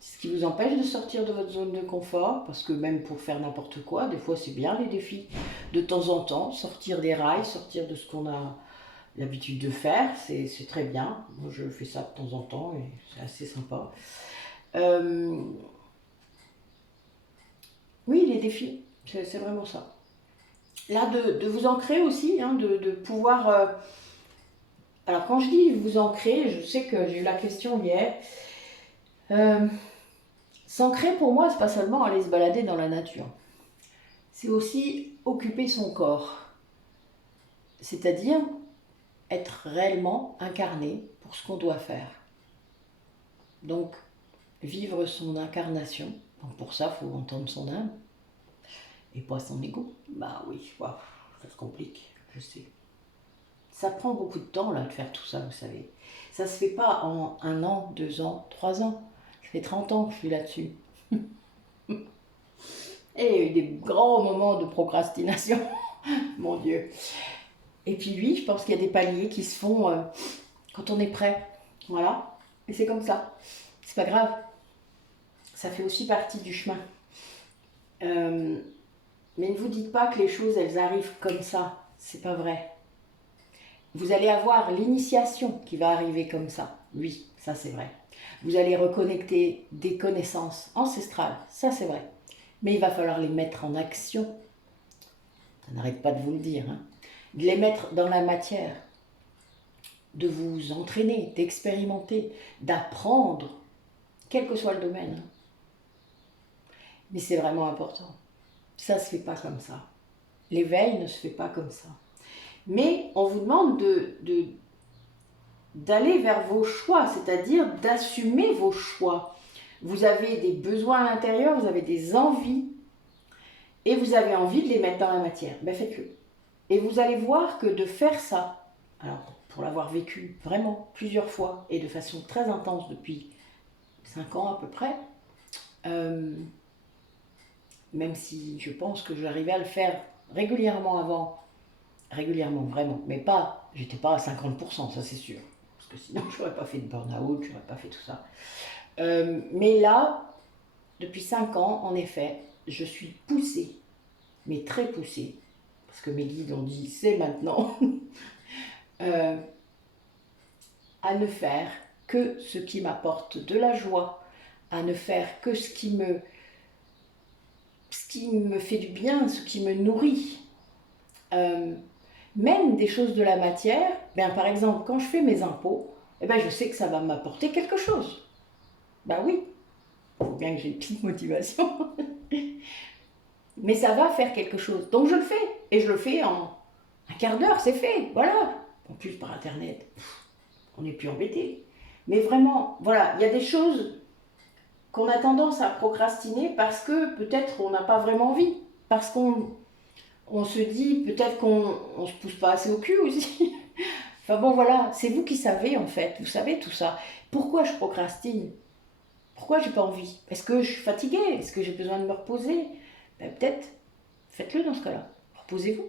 ce qui vous empêche de sortir de votre zone de confort, parce que même pour faire n'importe quoi, des fois c'est bien les défis, de temps en temps, sortir des rails, sortir de ce qu'on a l'habitude de faire, c'est très bien. Moi je fais ça de temps en temps et c'est assez sympa. Oui, les défis, c'est vraiment ça. Là, de vous ancrer aussi, hein, de pouvoir... alors quand je dis vous ancrer, je sais que j'ai eu la question hier. S'ancrer pour moi, c'est pas seulement aller se balader dans la nature. C'est aussi occuper son corps. C'est-à-dire être réellement incarné pour ce qu'on doit faire. Donc, vivre son incarnation. Donc pour ça, il faut entendre son âme et pas son ego. Bah oui, wow, ça se complique, je sais. Ça prend beaucoup de temps là de faire tout ça, vous savez. Ça se fait pas en 1 an, 2 ans, 3 ans. Ça fait 30 ans que je suis là-dessus. Et il y a eu des grands moments de procrastination, mon Dieu. Et puis oui, je pense qu'il y a des paliers qui se font quand on est prêt. Voilà. Et c'est comme ça. C'est pas grave. Ça fait aussi partie du chemin. Mais ne vous dites pas que les choses, elles arrivent comme ça. C'est pas vrai. Vous allez avoir l'initiation qui va arriver comme ça. Oui, ça c'est vrai. Vous allez reconnecter des connaissances ancestrales. Ça c'est vrai. Mais il va falloir les mettre en action. Ça n'arrête pas de vous le dire. Hein. De les mettre dans la matière. De vous entraîner, d'expérimenter, d'apprendre. Quel que soit le domaine. Mais c'est vraiment important. Ça ne se fait pas comme ça. L'éveil ne se fait pas comme ça. Mais on vous demande d'aller vers vos choix, c'est-à-dire d'assumer vos choix. Vous avez des besoins à l'intérieur, vous avez des envies, et vous avez envie de les mettre dans la matière. Ben faites-le. Et vous allez voir que de faire ça, alors pour l'avoir vécu vraiment plusieurs fois, et de façon très intense depuis 5 ans à peu près, même si je pense que j'arrivais à le faire régulièrement avant, régulièrement vraiment, mais pas, j'étais pas à 50%, ça c'est sûr, parce que sinon je n'aurais pas fait de burn-out, je n'aurais pas fait tout ça. Mais là, depuis 5 ans, en effet, je suis poussée, mais très poussée, parce que mes guides ont dit c'est maintenant, à ne faire que ce qui m'apporte de la joie, à ne faire que ce qui me fait du bien, ce qui me nourrit. Même des choses de la matière, ben, par exemple, quand je fais mes impôts, eh ben, je sais que ça va m'apporter quelque chose. Ben oui, il faut bien que j'ai une petite motivation. Mais ça va faire quelque chose. Donc je le fais. Et je le fais en 1/4 d'heure, c'est fait. Voilà. En plus, par Internet, on n'est plus embêté. Mais vraiment, voilà, il y a des choses qu'on a tendance à procrastiner parce que peut-être on n'a pas vraiment envie. Parce qu'on se dit peut-être qu'on ne se pousse pas assez au cul aussi. Enfin bon, voilà, c'est vous qui savez en fait. Vous savez tout ça. Pourquoi je procrastine? Pourquoi j'ai pas envie? Est-ce que je suis fatiguée? Est-ce que j'ai besoin de me reposer? Ben, peut-être, faites-le dans ce cas-là. Reposez-vous.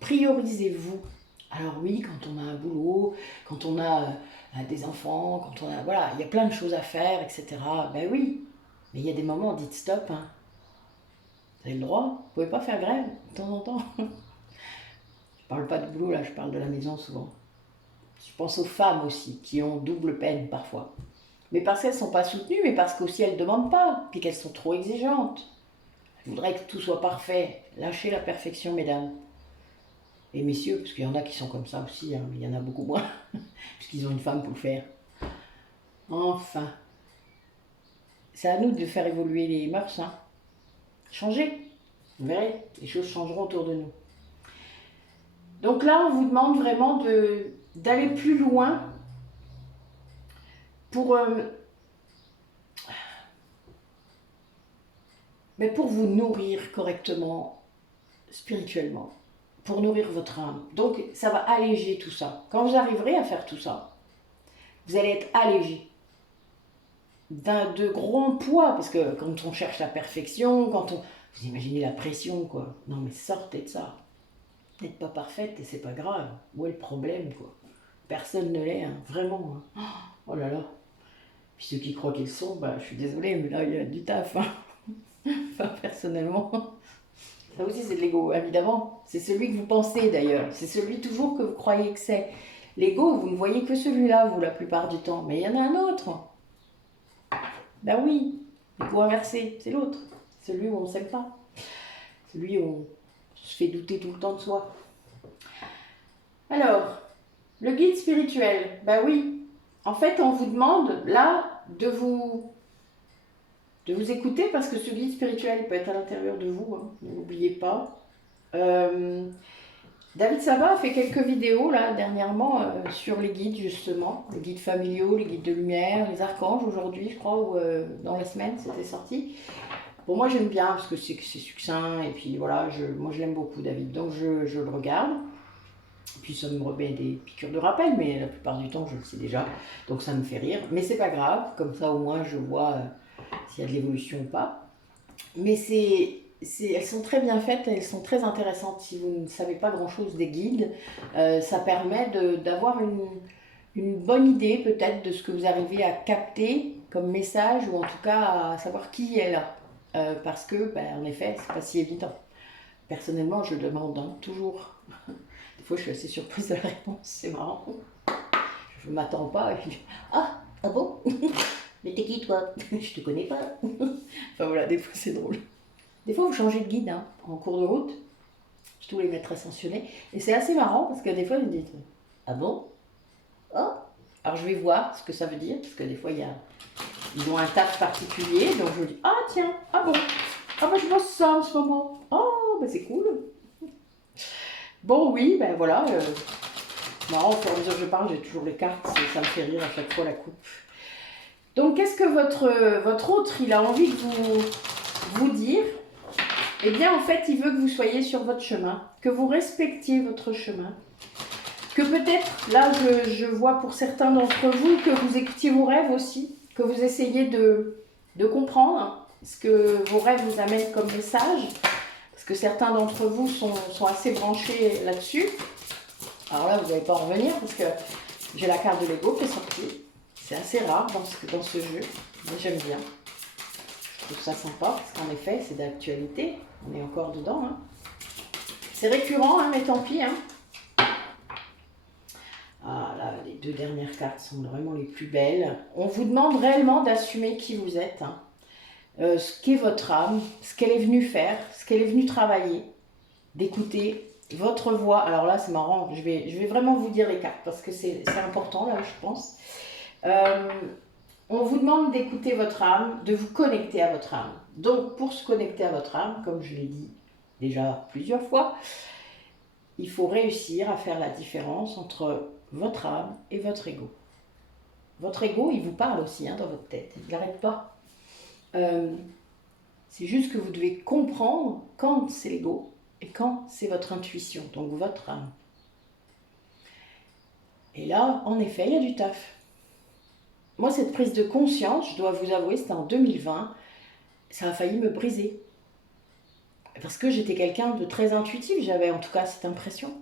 Priorisez-vous. Alors oui, quand on a un boulot, quand on a des enfants, quand on a... Voilà, il y a plein de choses à faire, etc. Ben oui, mais il y a des moments, dites stop. Hein. Vous avez le droit, vous pouvez pas faire grève de temps en temps. Je parle pas de boulot là, je parle de la maison souvent. Je pense aux femmes aussi, qui ont double peine parfois. Mais parce qu'elles ne sont pas soutenues, mais parce qu'aussi elles ne demandent pas, puis qu'elles sont trop exigeantes. voudrait que tout soit parfait. Lâchez la perfection, mesdames. Et messieurs, parce qu'il y en a qui sont comme ça aussi, hein, mais il y en a beaucoup moins, puisqu'ils ont une femme pour le faire. Enfin, c'est à nous de faire évoluer les mœurs, hein. Changer. Vous verrez, les choses changeront autour de nous. Donc là, on vous demande vraiment d'aller plus loin pour, mais pour vous nourrir correctement, spirituellement, pour nourrir votre âme. Donc ça va alléger tout ça. Quand vous arriverez à faire tout ça, vous allez être allégé de gros poids, parce que quand on cherche la perfection, vous imaginez la pression, quoi. Non mais sortez de ça. N'êtes pas parfaite et c'est pas grave. Où est le problème, quoi? Personne ne l'est, hein, vraiment. Hein. Oh là là. Puis ceux qui croient qu'ils sont, bah, je suis désolée, mais là, il y a du taf. Hein. Enfin, personnellement. Ça aussi, c'est de l'ego, évidemment. C'est celui que vous pensez, d'ailleurs. C'est celui toujours que vous croyez que c'est. L'ego, vous ne voyez que celui-là, vous, la plupart du temps. Mais il y en a un autre. Ben oui, l'ego inversé, c'est l'autre. Celui où on ne s'aime pas. Celui où on se fait douter tout le temps de soi. Alors, le guide spirituel, ben oui. En fait, on vous demande, là, de vous écouter, parce que ce guide spirituel peut être à l'intérieur de vous, hein, n'oubliez pas. David Sabat a fait quelques vidéos là dernièrement sur les guides justement, les guides familiaux, les guides de lumière, les archanges aujourd'hui je crois, ou dans la semaine c'était sorti. Bon, moi j'aime bien parce que c'est succinct et puis voilà, moi je l'aime beaucoup David, donc je le regarde. Puis ça me remet des piqûres de rappel, mais la plupart du temps je le sais déjà, donc ça me fait rire. Mais c'est pas grave, comme ça au moins je vois s'il y a de l'évolution ou pas. Mais elles sont très bien faites, elles sont très intéressantes. Si vous ne savez pas grand-chose des guides, ça permet d'avoir une bonne idée peut-être de ce que vous arrivez à capter comme message, ou en tout cas à savoir qui est là. Parce que, ben, en effet, c'est pas si évident. Personnellement, je demande hein, toujours. Des fois, je suis assez surprise de la réponse, c'est marrant. Je ne m'attends pas et puis, ah bon? Mais t'es qui toi? Je te connais pas. Enfin voilà, des fois c'est drôle. Des fois vous changez de guide hein, en cours de route, surtout les maîtres ascensionnés, et c'est assez marrant parce que des fois ils me disent ah bon? Oh? Alors je vais voir ce que ça veut dire, parce que des fois ils ont un taf particulier, donc je me dis ah tiens, ah bon? Ah bah je vois ça en ce moment. Oh bah c'est cool. Bon oui, ben voilà. Marrant, au fur et à mesure que je parle, j'ai toujours les cartes, ça me fait rire à chaque fois la coupe. Donc, qu'est-ce que votre autre, il a envie de vous dire? Eh bien, en fait, il veut que vous soyez sur votre chemin, que vous respectiez votre chemin, que peut-être, là, je vois pour certains d'entre vous, que vous écoutiez vos rêves aussi, que vous essayez de comprendre ce que vos rêves vous amènent comme message, parce que certains d'entre vous sont assez branchés là-dessus. Alors là, vous n'allez pas en revenir, parce que j'ai la carte de l'ego qui est sortie. C'est assez rare dans ce jeu, mais j'aime bien. Je trouve ça sympa, parce qu'en effet, c'est d'actualité. On est encore dedans. Hein. C'est récurrent, hein, mais tant pis. Hein. Ah là, les deux dernières cartes sont vraiment les plus belles. On vous demande réellement d'assumer qui vous êtes. Hein. Ce qu'est votre âme, ce qu'elle est venue faire, ce qu'elle est venue travailler. D'écouter votre voix. Alors là, c'est marrant, je vais vraiment vous dire les cartes, parce que c'est important, là, je pense. On vous demande d'écouter votre âme, de vous connecter à votre âme. Donc, pour se connecter à votre âme, comme je l'ai dit déjà plusieurs fois, il faut réussir à faire la différence entre votre âme et votre ego. Votre ego, il vous parle aussi hein, dans votre tête, il n'arrête pas. C'est juste que vous devez comprendre quand c'est l'ego et quand c'est votre intuition, donc votre âme. Et là, en effet, il y a du taf. Moi, cette prise de conscience, je dois vous avouer, c'était en 2020, ça a failli me briser. Parce que j'étais quelqu'un de très intuitif, j'avais en tout cas cette impression.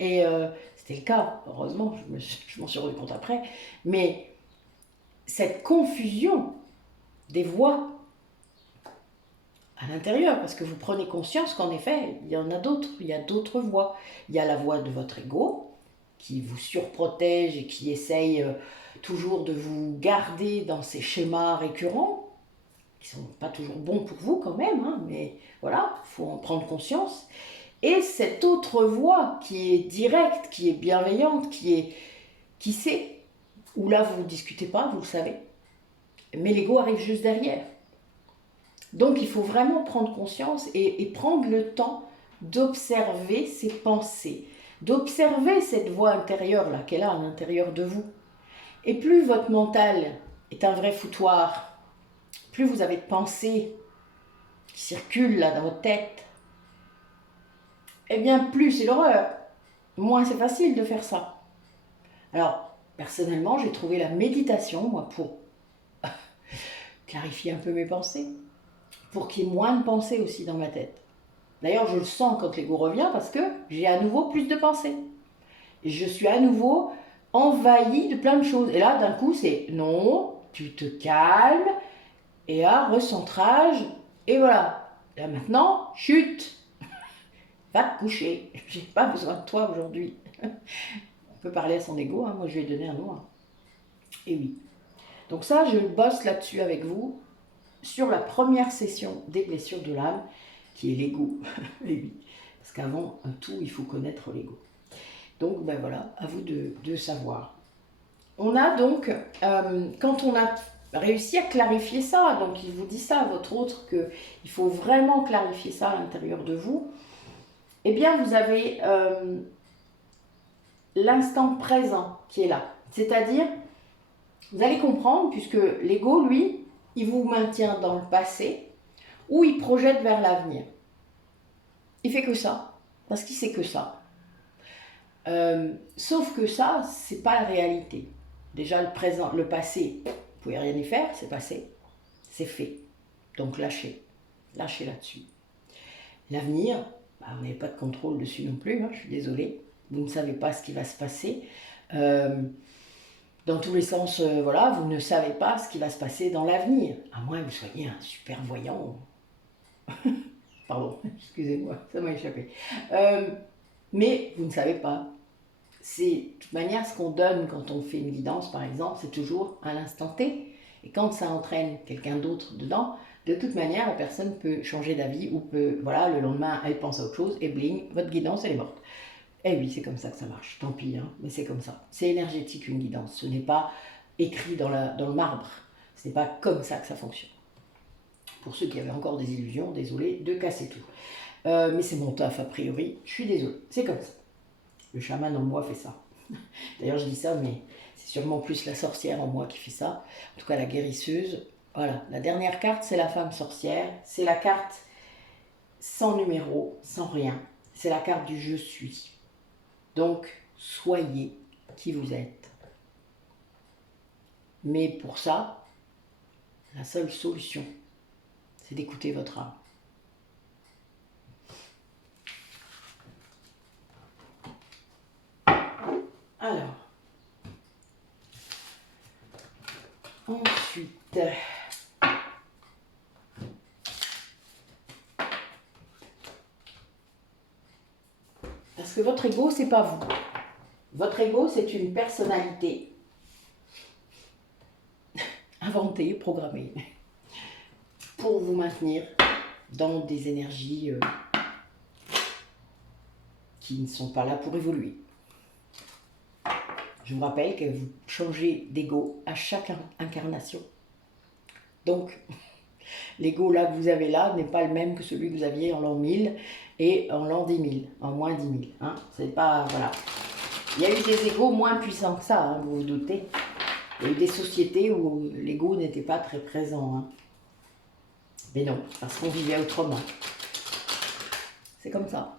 Et c'était le cas, heureusement, je m'en suis rendu compte après. Mais cette confusion des voix à l'intérieur, parce que vous prenez conscience qu'en effet, il y en a d'autres, il y a d'autres voix. Il y a la voix de votre ego, qui vous surprotège et qui essaye toujours de vous garder dans ces schémas récurrents, qui sont pas toujours bons pour vous quand même, hein, mais voilà, il faut en prendre conscience. Et cette autre voix qui est directe, qui est bienveillante, qui sait, où là vous ne discutez pas, vous le savez, mais l'ego arrive juste derrière. Donc il faut vraiment prendre conscience et prendre le temps d'observer ses pensées, d'observer cette voix intérieure là qu'elle a à l'intérieur de vous. Et plus votre mental est un vrai foutoir, plus vous avez de pensées qui circulent là dans votre tête, eh bien plus c'est l'horreur, moins c'est facile de faire ça. Alors, personnellement, j'ai trouvé la méditation, moi, pour clarifier un peu mes pensées, pour qu'il y ait moins de pensées aussi dans ma tête. D'ailleurs, je le sens quand l'ego revient parce que j'ai à nouveau plus de pensées. Et je suis à nouveau envahie de plein de choses. Et là, d'un coup, c'est non, tu te calmes, et là, recentrage, et voilà. Là maintenant, chute, va te coucher, j'ai pas besoin de toi aujourd'hui. On peut parler à son ego, hein. Moi je lui ai donné un nom. Hein. Et oui. Donc ça, je bosse là-dessus avec vous sur la première session des blessures de l'âme, qui est l'ego. Et oui. Parce qu'avant tout, il faut connaître l'ego. Donc ben voilà, à vous de savoir. On a donc, quand on a réussi à clarifier ça, donc il vous dit ça, votre autre, qu'il faut vraiment clarifier ça à l'intérieur de vous, eh bien vous avez l'instant présent qui est là. C'est-à-dire, vous allez comprendre, puisque l'ego, lui, il vous maintient dans le passé ou il projette vers l'avenir. Il fait que ça, parce qu'il sait que ça. Sauf que ça, c'est pas la réalité. Déjà, le présent, le passé, vous pouvez rien y faire, c'est passé, c'est fait. Donc lâchez, lâchez là-dessus. L'avenir, bah, vous n'avez pas de contrôle dessus non plus, hein, je suis désolée. Vous ne savez pas ce qui va se passer. Dans tous les sens, voilà, vous ne savez pas ce qui va se passer dans l'avenir, à moins que vous soyez un super voyant. Pardon, excusez-moi, ça m'a échappé. Mais vous ne savez pas. C'est de toute manière ce qu'on donne quand on fait une guidance, par exemple, c'est toujours à l'instant T. Et quand ça entraîne quelqu'un d'autre dedans, de toute manière, la personne peut changer d'avis ou peut, voilà, le lendemain, elle pense à autre chose et bling, votre guidance, elle est morte. Eh oui, c'est comme ça que ça marche, tant pis, hein, mais c'est comme ça. C'est énergétique une guidance, ce n'est pas écrit dans le marbre, ce n'est pas comme ça que ça fonctionne. Pour ceux qui avaient encore des illusions, désolé de casser tout. Mais c'est mon taf a priori, je suis désolée, c'est comme ça. Le chaman en moi fait ça. D'ailleurs je dis ça, mais c'est sûrement plus la sorcière en moi qui fait ça. En tout cas la guérisseuse. Voilà, la dernière carte c'est la femme sorcière, c'est la carte sans numéro, sans rien. C'est la carte du je suis. Donc, soyez qui vous êtes. Mais pour ça, la seule solution, c'est d'écouter votre âme. Alors, ensuite, parce que votre ego, c'est pas vous. Votre ego, c'est une personnalité inventée, programmée, pour vous maintenir dans des énergies qui ne sont pas là pour évoluer. Je vous rappelle que vous changez d'ego à chaque incarnation. Donc, l'ego là que vous avez là n'est pas le même que celui que vous aviez en l'an 1000 et en l'an 10 000, en moins 10 000. Hein. C'est pas, voilà. Il y a eu des égos moins puissants que ça, hein, vous vous doutez. Il y a eu des sociétés où l'ego n'était pas très présent. Hein. Mais non, parce qu'on vivait autrement. C'est comme ça.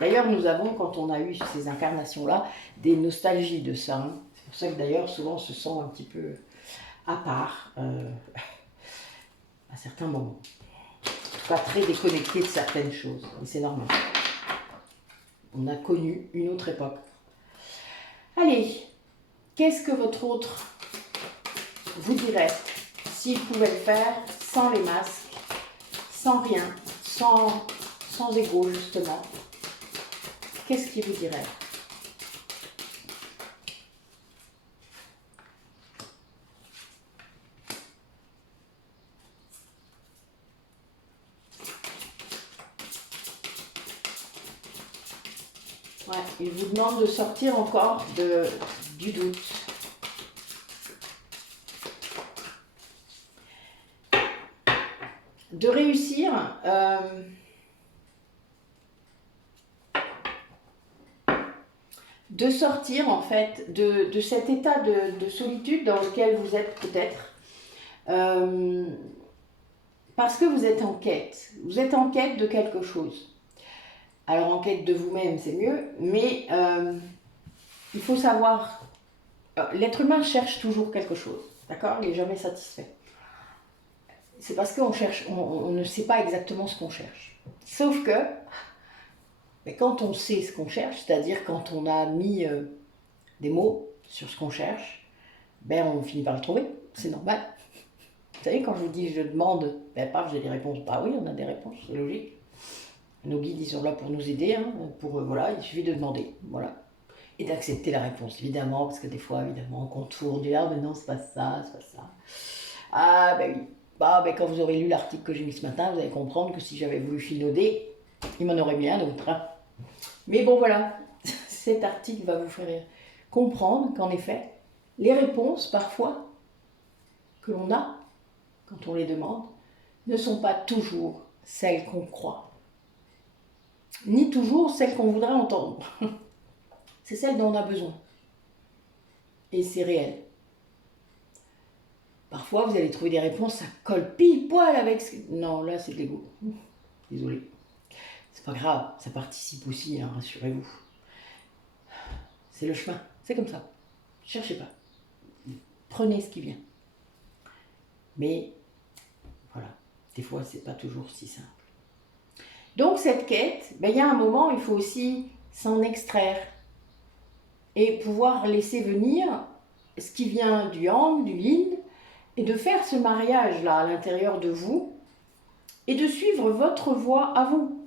D'ailleurs, nous avons, quand on a eu ces incarnations-là, des nostalgies de ça. Hein. C'est pour ça que d'ailleurs, souvent, on se sent un petit peu à part à certains moments. En tout cas, très déconnecté de certaines choses. Et c'est normal. On a connu une autre époque. Allez, qu'est-ce que votre autre vous dirait s'il pouvait le faire sans les masques, sans rien, sans ego justement? Qu'est-ce qu'il vous dirait? Ouais, il vous demande de sortir encore du doute. De réussir de sortir en fait de cet état de solitude dans lequel vous êtes peut-être. Parce que vous êtes en quête. Vous êtes en quête de quelque chose. Alors en quête de vous-même, c'est mieux, mais il faut savoir... L'être humain cherche toujours quelque chose, d'accord? Il n'est jamais satisfait. C'est parce qu'on cherche, on ne sait pas exactement ce qu'on cherche. Sauf que, mais quand on sait ce qu'on cherche, c'est-à-dire quand on a mis des mots sur ce qu'on cherche, ben on finit par le trouver, c'est normal. Vous savez, quand je vous dis je demande, ben paf, j'ai des réponses. Bah oui, on a des réponses, c'est logique. Nos guides, ils sont là pour nous aider, hein, voilà, il suffit de demander, voilà. Et d'accepter la réponse, évidemment, parce que des fois, évidemment, on contourne, on dit ah, mais non, c'est pas ça, c'est pas ça. Ah, ben oui. Bah, ben, quand vous aurez lu l'article que j'ai mis ce matin, vous allez comprendre que si j'avais voulu finauder, il m'en aurait mis un autre. Hein. Mais bon, voilà, cet article va vous faire comprendre qu'en effet, les réponses, parfois, que l'on a, quand on les demande, ne sont pas toujours celles qu'on croit. Ni toujours celles qu'on voudrait entendre. C'est celles dont on a besoin. Et c'est réel. Parfois, vous allez trouver des réponses, ça colle pile poil avec ce... Non, là, c'est de l'ego. Désolé. C'est pas grave, ça participe aussi, hein, rassurez-vous. C'est le chemin, c'est comme ça. Cherchez pas. Prenez ce qui vient. Mais, voilà, des fois, c'est pas toujours si simple. Donc, cette quête, ben, il y a un moment, il faut aussi s'en extraire et pouvoir laisser venir ce qui vient du yang, du yin, et de faire ce mariage-là à l'intérieur de vous et de suivre votre voie à vous.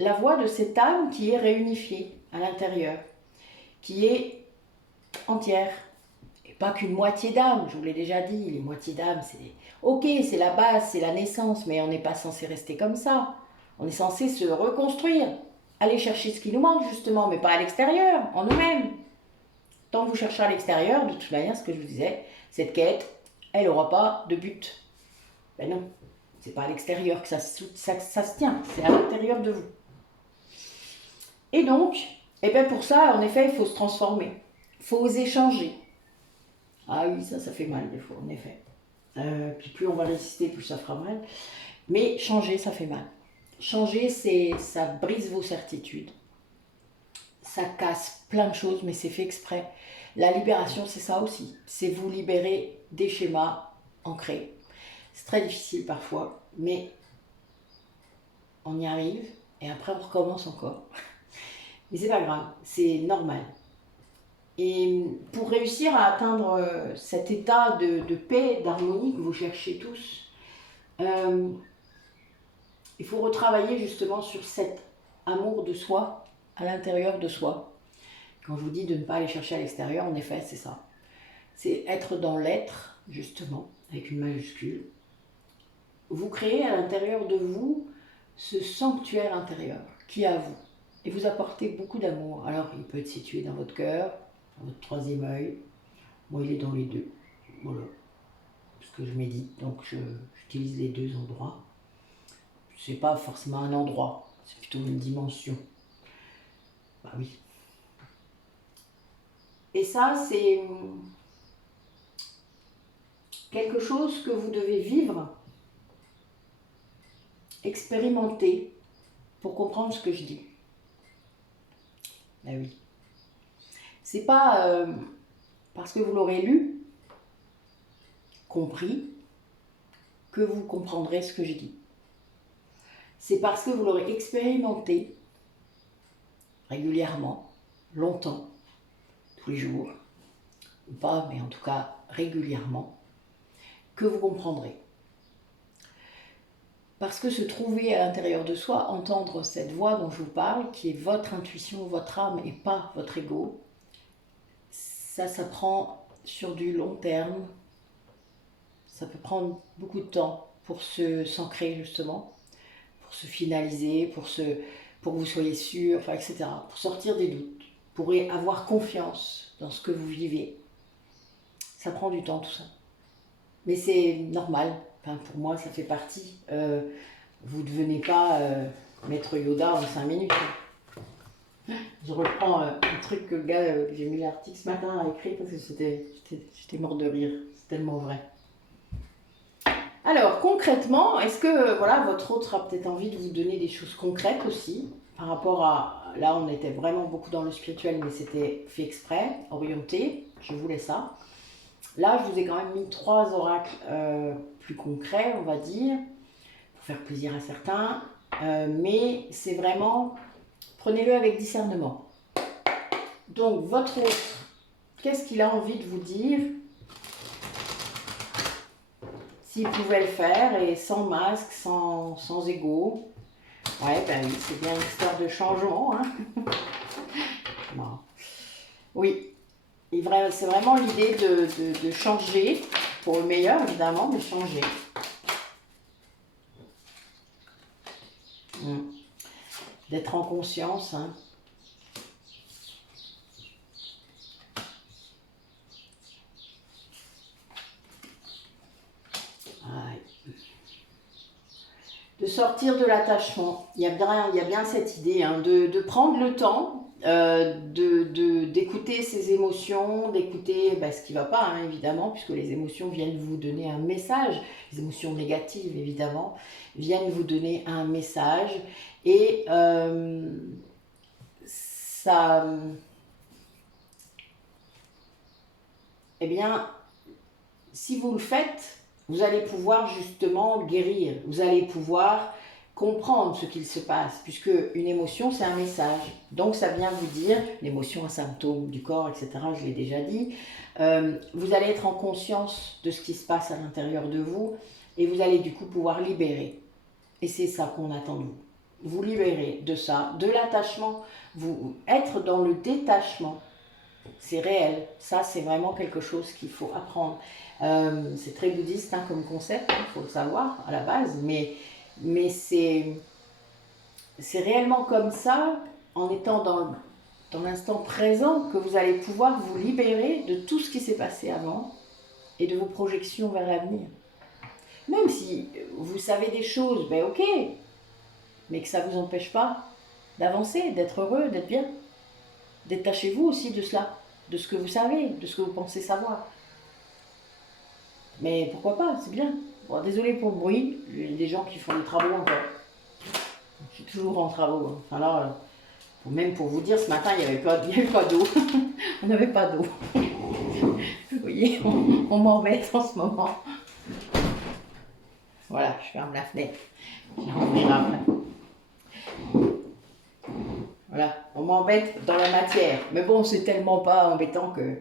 La voie de cette âme qui est réunifiée à l'intérieur, qui est entière. Et pas qu'une moitié d'âme, je vous l'ai déjà dit, les moitiés d'âme, c'est... Ok, c'est la base, c'est la naissance, mais on n'est pas censé rester comme ça. On est censé se reconstruire, aller chercher ce qui nous manque justement, mais pas à l'extérieur, en nous-mêmes. Tant que vous cherchez à l'extérieur, de toute manière, ce que je vous disais, cette quête, elle n'aura pas de but. Ben non, c'est pas à l'extérieur que ça se tient, c'est à l'intérieur de vous. Et donc, eh ben pour ça, en effet, il faut se transformer. Il faut oser changer. Ah oui, ça fait mal des fois, en effet. Puis plus on va résister, plus ça fera mal. Mais changer, ça fait mal. Changer, ça brise vos certitudes. Ça casse plein de choses, mais c'est fait exprès. La libération, c'est ça aussi. C'est vous libérer des schémas ancrés. C'est très difficile parfois, mais on y arrive et après on recommence encore. Mais c'est pas grave, c'est normal. Et pour réussir à atteindre cet état de paix, d'harmonie que vous cherchez tous, il faut retravailler justement sur cet amour de soi à l'intérieur de soi. Quand je vous dis de ne pas aller chercher à l'extérieur, en effet, c'est ça. C'est être dans l'être, justement, avec une majuscule. Vous créez à l'intérieur de vous ce sanctuaire intérieur qui est à vous. Et vous apportez beaucoup d'amour. Alors, il peut être situé dans votre cœur, dans votre troisième œil. Moi, il est dans les deux. Voilà. Parce que je médite, donc j'utilise les deux endroits. C'est pas forcément un endroit, c'est plutôt une dimension. Bah oui. Et ça, c'est quelque chose que vous devez vivre, expérimenter, pour comprendre ce que je dis. Bah oui. C'est pas parce que vous l'aurez lu, compris, que vous comprendrez ce que je dis. C'est parce que vous l'aurez expérimenté régulièrement, longtemps, tous les jours, ou pas, mais en tout cas régulièrement, que vous comprendrez. Parce que se trouver à l'intérieur de soi, entendre cette voix dont je vous parle, qui est votre intuition, votre âme et pas votre ego, ça prend sur du long terme. Ça peut prendre beaucoup de temps pour s'ancrer justement, pour se finaliser, pour que vous soyez sûr, enfin, etc. Pour sortir des doutes, pour avoir confiance dans ce que vous vivez. Ça prend du temps tout ça. Mais c'est normal. Enfin, pour moi, ça fait partie. Vous ne devenez pas maître Yoda en 5 minutes. Je reprends un truc que le gars, que j'ai mis l'article ce matin, a écrit parce que j'étais mort de rire. C'est tellement vrai. Alors, concrètement, est-ce que voilà, votre autre a peut-être envie de vous donner des choses concrètes aussi par rapport à... Là, on était vraiment beaucoup dans le spirituel, mais c'était fait exprès, orienté. Je voulais ça. Là, je vous ai quand même mis 3 oracles plus concrets, on va dire, pour faire plaisir à certains. Mais c'est vraiment... Prenez-le avec discernement. Donc, votre autre, qu'est-ce qu'il a envie de vous dire s'il pouvait le faire et sans masque, sans ego? Ouais, ben oui, c'est bien une histoire de changement. Hein. Non. Oui, c'est vraiment l'idée de changer, pour le meilleur évidemment, mais changer. D'être en conscience. Hein. De sortir de l'attachement. Il y a bien cette idée hein, de prendre le temps d'écouter ses émotions, d'écouter ce qui ne va pas, hein, évidemment, puisque les émotions viennent vous donner un message. Les émotions négatives, évidemment, viennent vous donner un message. Et ça... Eh bien, si vous le faites, vous allez pouvoir justement guérir, vous allez pouvoir comprendre ce qu'il se passe, puisque une émotion, c'est un message. Donc, ça vient vous dire, l'émotion, un symptôme du corps, etc., je l'ai déjà dit. Vous allez être en conscience de ce qui se passe à l'intérieur de vous, et vous allez du coup pouvoir libérer. Et c'est ça qu'on attend de vous. Vous libérer de ça, de l'attachement, vous être dans le détachement. C'est réel, ça c'est vraiment quelque chose qu'il faut apprendre. C'est très bouddhiste hein, comme concept, il faut le savoir à la base, mais c'est réellement comme ça, en étant dans l'instant présent, que vous allez pouvoir vous libérer de tout ce qui s'est passé avant et de vos projections vers l'avenir. Même si vous savez des choses, ben ok, mais que ça ne vous empêche pas d'avancer, d'être heureux, d'être bien. Détachez-vous aussi de cela, de ce que vous savez, de ce que vous pensez savoir. Mais pourquoi pas, c'est bien. Bon, désolé pour le bruit, il y a des gens qui font des travaux encore. Je suis toujours en travaux. Enfin là, même pour vous dire, ce matin, il n'y avait pas d'eau. On n'avait pas d'eau. Vous voyez, on m'embête en ce moment. Voilà, je ferme la fenêtre. Voilà, on m'embête dans la matière. Mais bon, c'est tellement pas embêtant que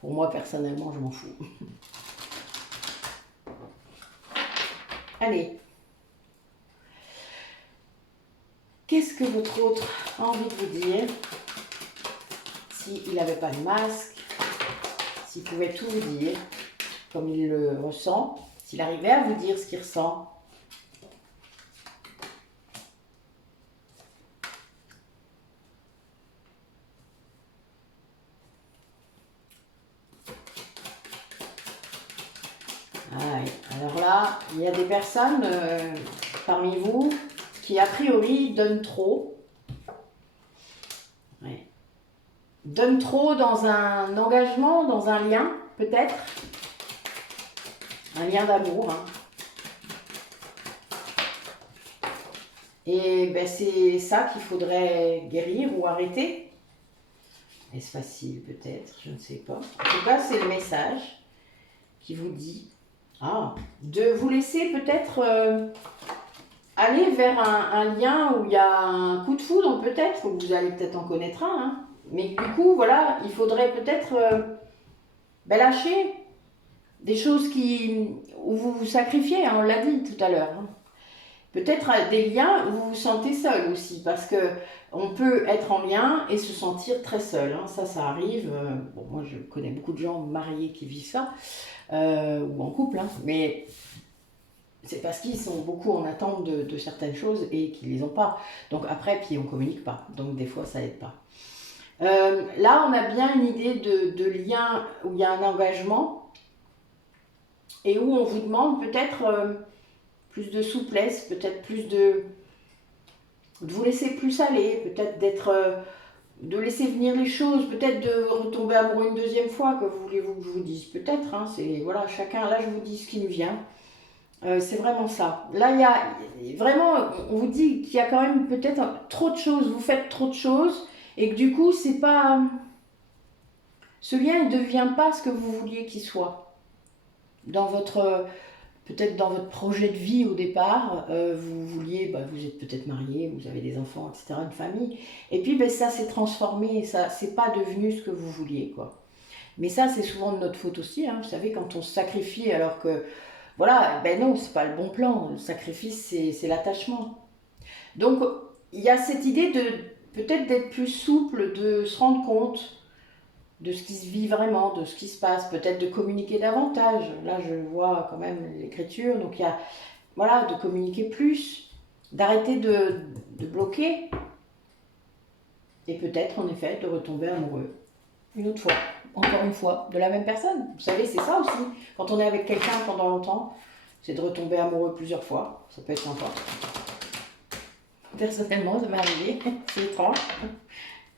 pour moi, personnellement, je m'en fous. Allez. Qu'est-ce que votre autre a envie de vous dire s'il n'avait pas de masque, s'il pouvait tout vous dire, comme il le ressent, s'il arrivait à vous dire ce qu'il ressent? Alors là, il y a des personnes parmi vous qui a priori donnent trop. Ouais. Donnent trop dans un engagement, dans un lien, peut-être. Un lien d'amour. Hein. Et ben, c'est ça qu'il faudrait guérir ou arrêter. Est-ce facile peut-être? Je ne sais pas. En tout cas, c'est le message qui vous dit de vous laisser peut-être aller vers un lien où il y a un coup de foudre peut-être, ou vous allez peut-être en connaître un. Hein. Mais du coup, voilà, il faudrait peut-être lâcher des choses où vous vous sacrifiez, hein, on l'a dit tout à l'heure. Hein. Peut-être des liens où vous vous sentez seul aussi, parce que on peut être en lien et se sentir très seul. Hein. Ça arrive. Bon, moi, je connais beaucoup de gens mariés qui vivent ça, ou en couple, hein, mais c'est parce qu'ils sont beaucoup en attente de certaines choses et qu'ils les ont pas. Donc après, puis on communique pas. Donc des fois, ça aide pas. Là, on a bien une idée de lien où il y a un engagement et où on vous demande peut-être plus de souplesse, peut-être plus de vous laisser plus aller, peut-être de laisser venir les choses, peut-être de retomber amoureux une deuxième fois, que voulez-vous que je vous dise? Peut-être, hein, c'est voilà, chacun, là je vous dis ce qui nous vient. C'est vraiment ça. Là, il y a vraiment, on vous dit qu'il y a quand même peut-être trop de choses, vous faites trop de choses, et que du coup, c'est pas. Ce lien ne devient pas ce que vous vouliez qu'il soit. Dans votre. Peut-être dans votre projet de vie au départ, vous vouliez, vous êtes peut-être marié, vous avez des enfants, etc., une famille, et puis ça s'est transformé, ça c'est pas devenu ce que vous vouliez, quoi. Mais ça, c'est souvent de notre faute aussi, hein. Vous savez, quand on se sacrifie alors que voilà, ben non, c'est pas le bon plan. Le sacrifice, c'est l'attachement. Donc, il y a cette idée de peut-être d'être plus souple, de se rendre compte de ce qui se vit vraiment, de ce qui se passe, peut-être de communiquer davantage. Là, je vois quand même l'écriture, donc il y a, voilà, de communiquer plus, d'arrêter de bloquer, et peut-être, en effet, de retomber amoureux. Une autre fois, encore une fois, de la même personne. Vous savez, c'est ça aussi. Quand on est avec quelqu'un pendant longtemps, c'est de retomber amoureux plusieurs fois. Ça peut être sympa. Personnellement, ça m'est arrivé. C'est étrange.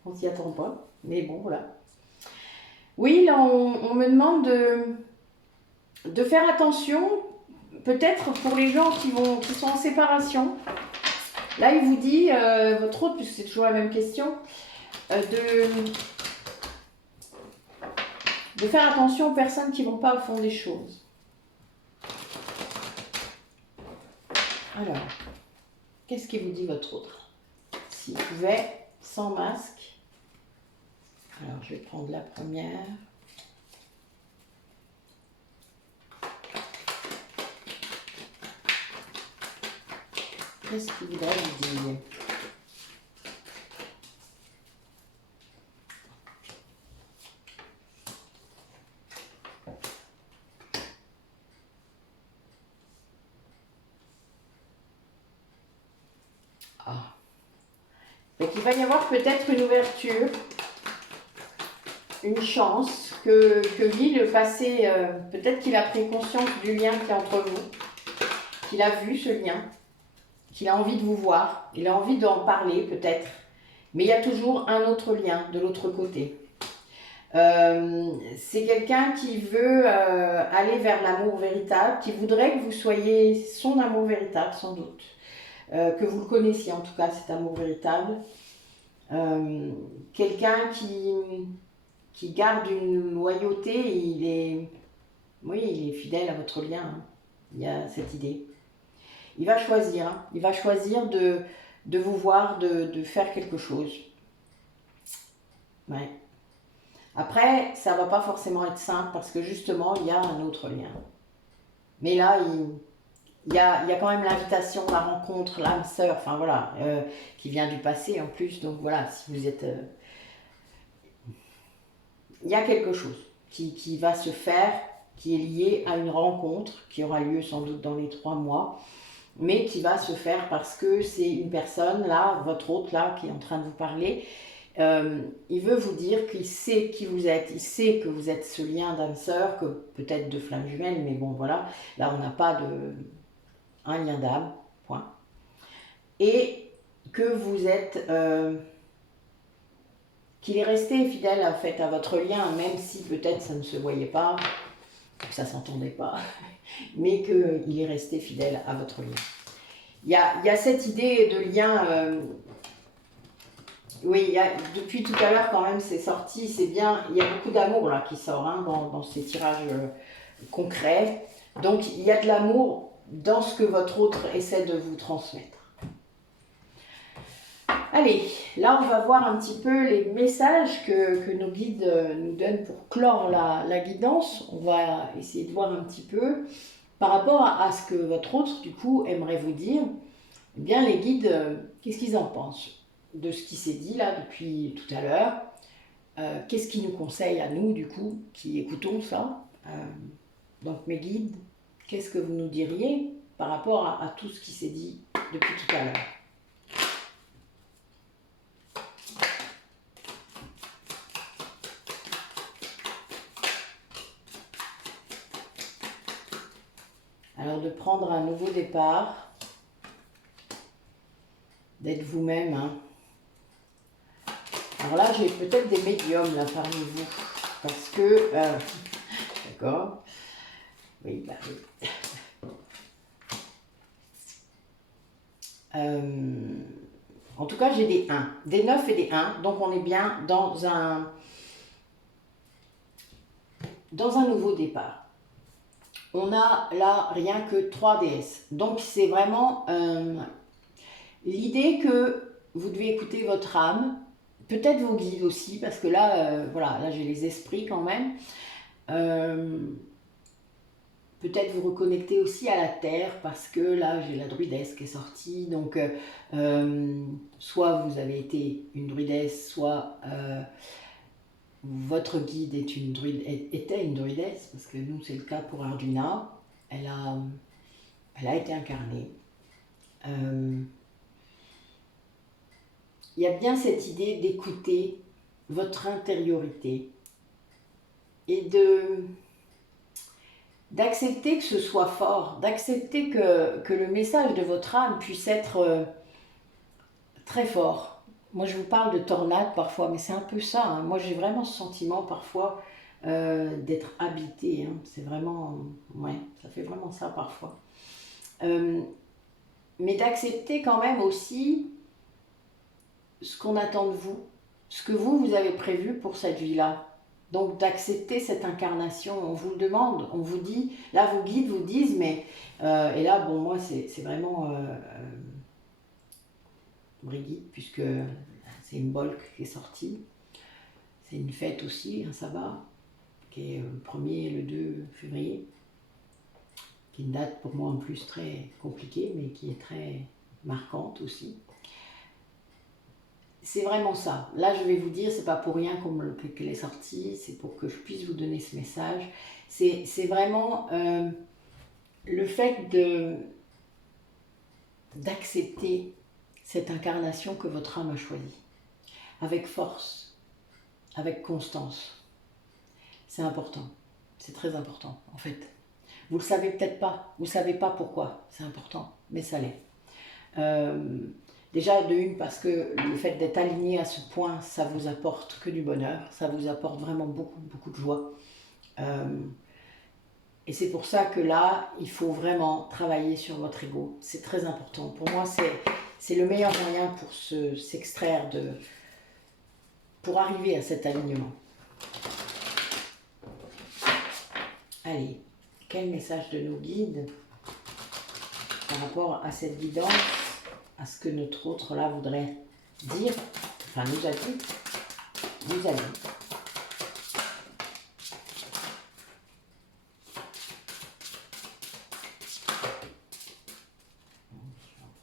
On s'y attend pas. Mais bon, voilà. Oui, là, on me demande de faire attention, peut-être pour les gens qui sont en séparation. Là, il vous dit, votre hôte, puisque c'est toujours la même question, de faire attention aux personnes qui ne vont pas au fond des choses. Alors, qu'est-ce qu'il vous dit votre autre? S'il pouvait, sans masque. Alors, je vais prendre la première. Qu'est-ce qu'il voudrait vous dire? Ah. Donc, il va y avoir peut-être une ouverture, une chance que lui, le passé, peut-être qu'il a pris conscience du lien qui est entre vous, qu'il a vu ce lien, qu'il a envie de vous voir, il a envie d'en parler peut-être, mais il y a toujours un autre lien de l'autre côté. C'est quelqu'un qui veut aller vers l'amour véritable, qui voudrait que vous soyez son amour véritable sans doute, que vous le connaissiez en tout cas cet amour véritable. Quelqu'un qui garde une loyauté, il est fidèle à votre lien, hein. Il y a cette idée. Il va choisir, hein. Il va choisir de vous voir, de faire quelque chose. Ouais. Après, ça va pas forcément être simple parce que justement, il y a un autre lien. Mais là, il y a quand même l'invitation, la rencontre, l'âme sœur, enfin voilà, qui vient du passé en plus. Donc voilà, si vous êtes... il y a quelque chose qui va se faire, qui est lié à une rencontre qui aura lieu sans doute dans les 3 mois, mais qui va se faire parce que c'est une personne, là, votre hôte, là, qui est en train de vous parler. Il veut vous dire qu'il sait qui vous êtes, il sait que vous êtes ce lien d'âme-sœur, que peut-être de flamme jumelle, mais bon, voilà, là, on n'a pas un lien d'âme, point. Et que vous êtes... qu'il est resté fidèle en fait, à votre lien, même si peut-être ça ne se voyait pas, que ça ne s'entendait pas, mais qu'il est resté fidèle à votre lien. Il y a cette idée de lien, oui, depuis tout à l'heure quand même c'est sorti, c'est bien, il y a beaucoup d'amour là qui sort hein, dans ces tirages concrets, donc il y a de l'amour dans ce que votre autre essaie de vous transmettre. Allez, là on va voir un petit peu les messages que nos guides nous donnent pour clore la guidance. On va essayer de voir un petit peu par rapport à ce que votre autre du coup aimerait vous dire. Eh bien les guides, qu'est-ce qu'ils en pensent de ce qui s'est dit là depuis tout à l'heure? Qu'est-ce qu'ils nous conseillent à nous du coup qui écoutons ça? Donc mes guides, qu'est-ce que vous nous diriez? par rapport à tout ce qui s'est dit depuis tout à l'heure. Alors de prendre un nouveau départ, d'être vous-même. Hein. Alors là, j'ai peut-être des médiums là parmi vous, parce que... d'accord. Oui, bah oui. En tout cas, j'ai des 1, des 9 et des 1, donc on est bien dans un nouveau départ. On a là rien que 3 déesses, donc c'est vraiment l'idée que vous devez écouter votre âme, peut-être vos guides aussi, parce que là, voilà, là j'ai les esprits quand même. Peut-être vous reconnecter aussi à la terre, parce que là j'ai la druidesse qui est sortie, donc soit vous avez été une druidesse, soit votre guide est était une druidesse, parce que nous c'est le cas pour Arjuna, elle a été incarnée. Il y a bien cette idée d'écouter votre intériorité et d'accepter que ce soit fort, d'accepter que le message de votre âme puisse être très fort. Moi je vous parle de tornade parfois, mais c'est un peu ça. Hein. Moi j'ai vraiment ce sentiment parfois d'être habité. Hein. C'est vraiment, ouais, ça fait vraiment ça parfois. Mais d'accepter quand même aussi ce qu'on attend de vous, ce que vous avez prévu pour cette vie-là. Donc d'accepter cette incarnation, on vous le demande, on vous dit, là vos guides vous disent, mais, et là bon moi c'est vraiment Brigitte, puisque c'est une bolque qui est sortie, c'est une fête aussi, un sabbat, qui est le 1er et le 2 février, qui est une date pour moi en plus très compliquée, mais qui est très marquante aussi. C'est vraiment ça. Là, je vais vous dire, c'est pas pour rien qu'elle est sortie, c'est pour que je puisse vous donner ce message. C'est vraiment le fait d'accepter cette incarnation que votre âme a choisie, avec force, avec constance. C'est important, c'est très important en fait. Vous le savez peut-être pas, vous savez pas pourquoi, c'est important, mais ça l'est. Déjà de une, parce que le fait d'être aligné à ce point, ça vous apporte que du bonheur, ça vous apporte vraiment beaucoup, beaucoup de joie. Et c'est pour ça que là, il faut vraiment travailler sur votre ego. C'est très important. Pour moi, c'est le meilleur moyen pour s'extraire pour arriver à cet alignement. Allez, quel message de nos guides par rapport à cette guidance, à ce que notre autre là voudrait dire, enfin nous a dit. Je vais en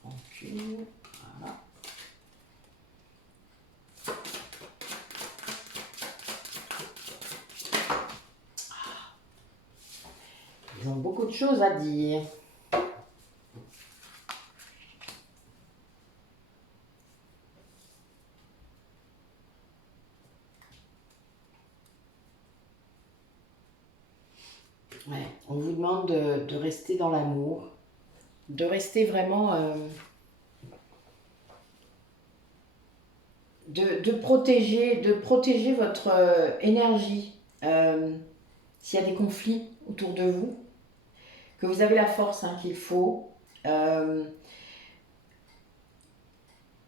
prendre une, voilà. Ils ont beaucoup de choses à dire. Ouais, on vous demande de rester dans l'amour, de rester vraiment, de protéger votre énergie. S'il y a des conflits autour de vous, que vous avez la force qu'il faut.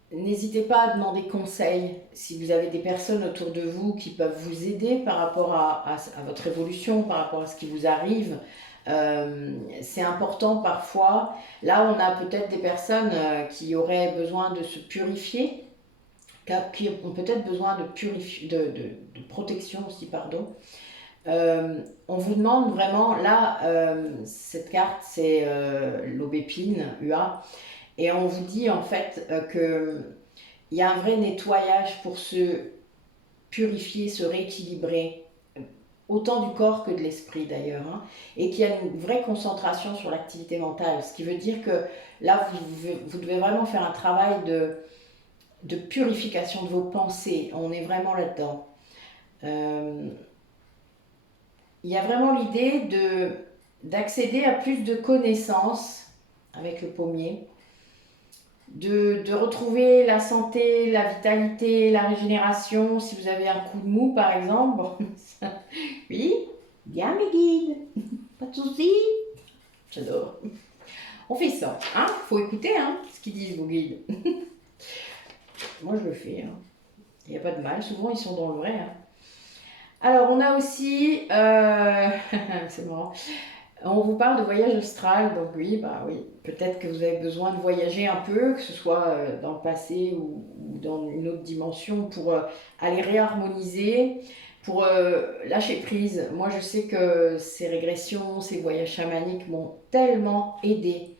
N'hésitez pas à demander conseil si vous avez des personnes autour de vous qui peuvent vous aider par rapport à votre évolution, par rapport à ce qui vous arrive. C'est important parfois. Là, on a peut-être des personnes qui auraient besoin de se purifier, qui ont peut-être besoin de protection aussi, pardon. On vous demande vraiment, là, cette carte, c'est l'aubépine, UA. Et on vous dit en fait qu'il y a un vrai nettoyage pour se purifier, se rééquilibrer autant du corps que de l'esprit d'ailleurs, hein, et qu'il y a une vraie concentration sur l'activité mentale, ce qui veut dire que là, vous devez vraiment faire un travail de purification de vos pensées. On est vraiment là-dedans. Il y a vraiment l'idée d'accéder à plus de connaissances avec le pommier, de retrouver la santé, la vitalité, la régénération, si vous avez un coup de mou par exemple. Oui, bien mes guides, pas de soucis. J'adore. On fait ça, hein. Faut écouter hein, ce qu'ils disent vos guides. Moi je le fais, hein. Il n'y a pas de mal, souvent ils sont dans le vrai. Hein. Alors on a aussi, c'est marrant, on vous parle de voyage astral, donc oui, bah oui, peut-être que vous avez besoin de voyager un peu, que ce soit dans le passé ou dans une autre dimension pour aller réharmoniser, pour lâcher prise. Moi je sais que ces régressions, ces voyages chamaniques m'ont tellement aidé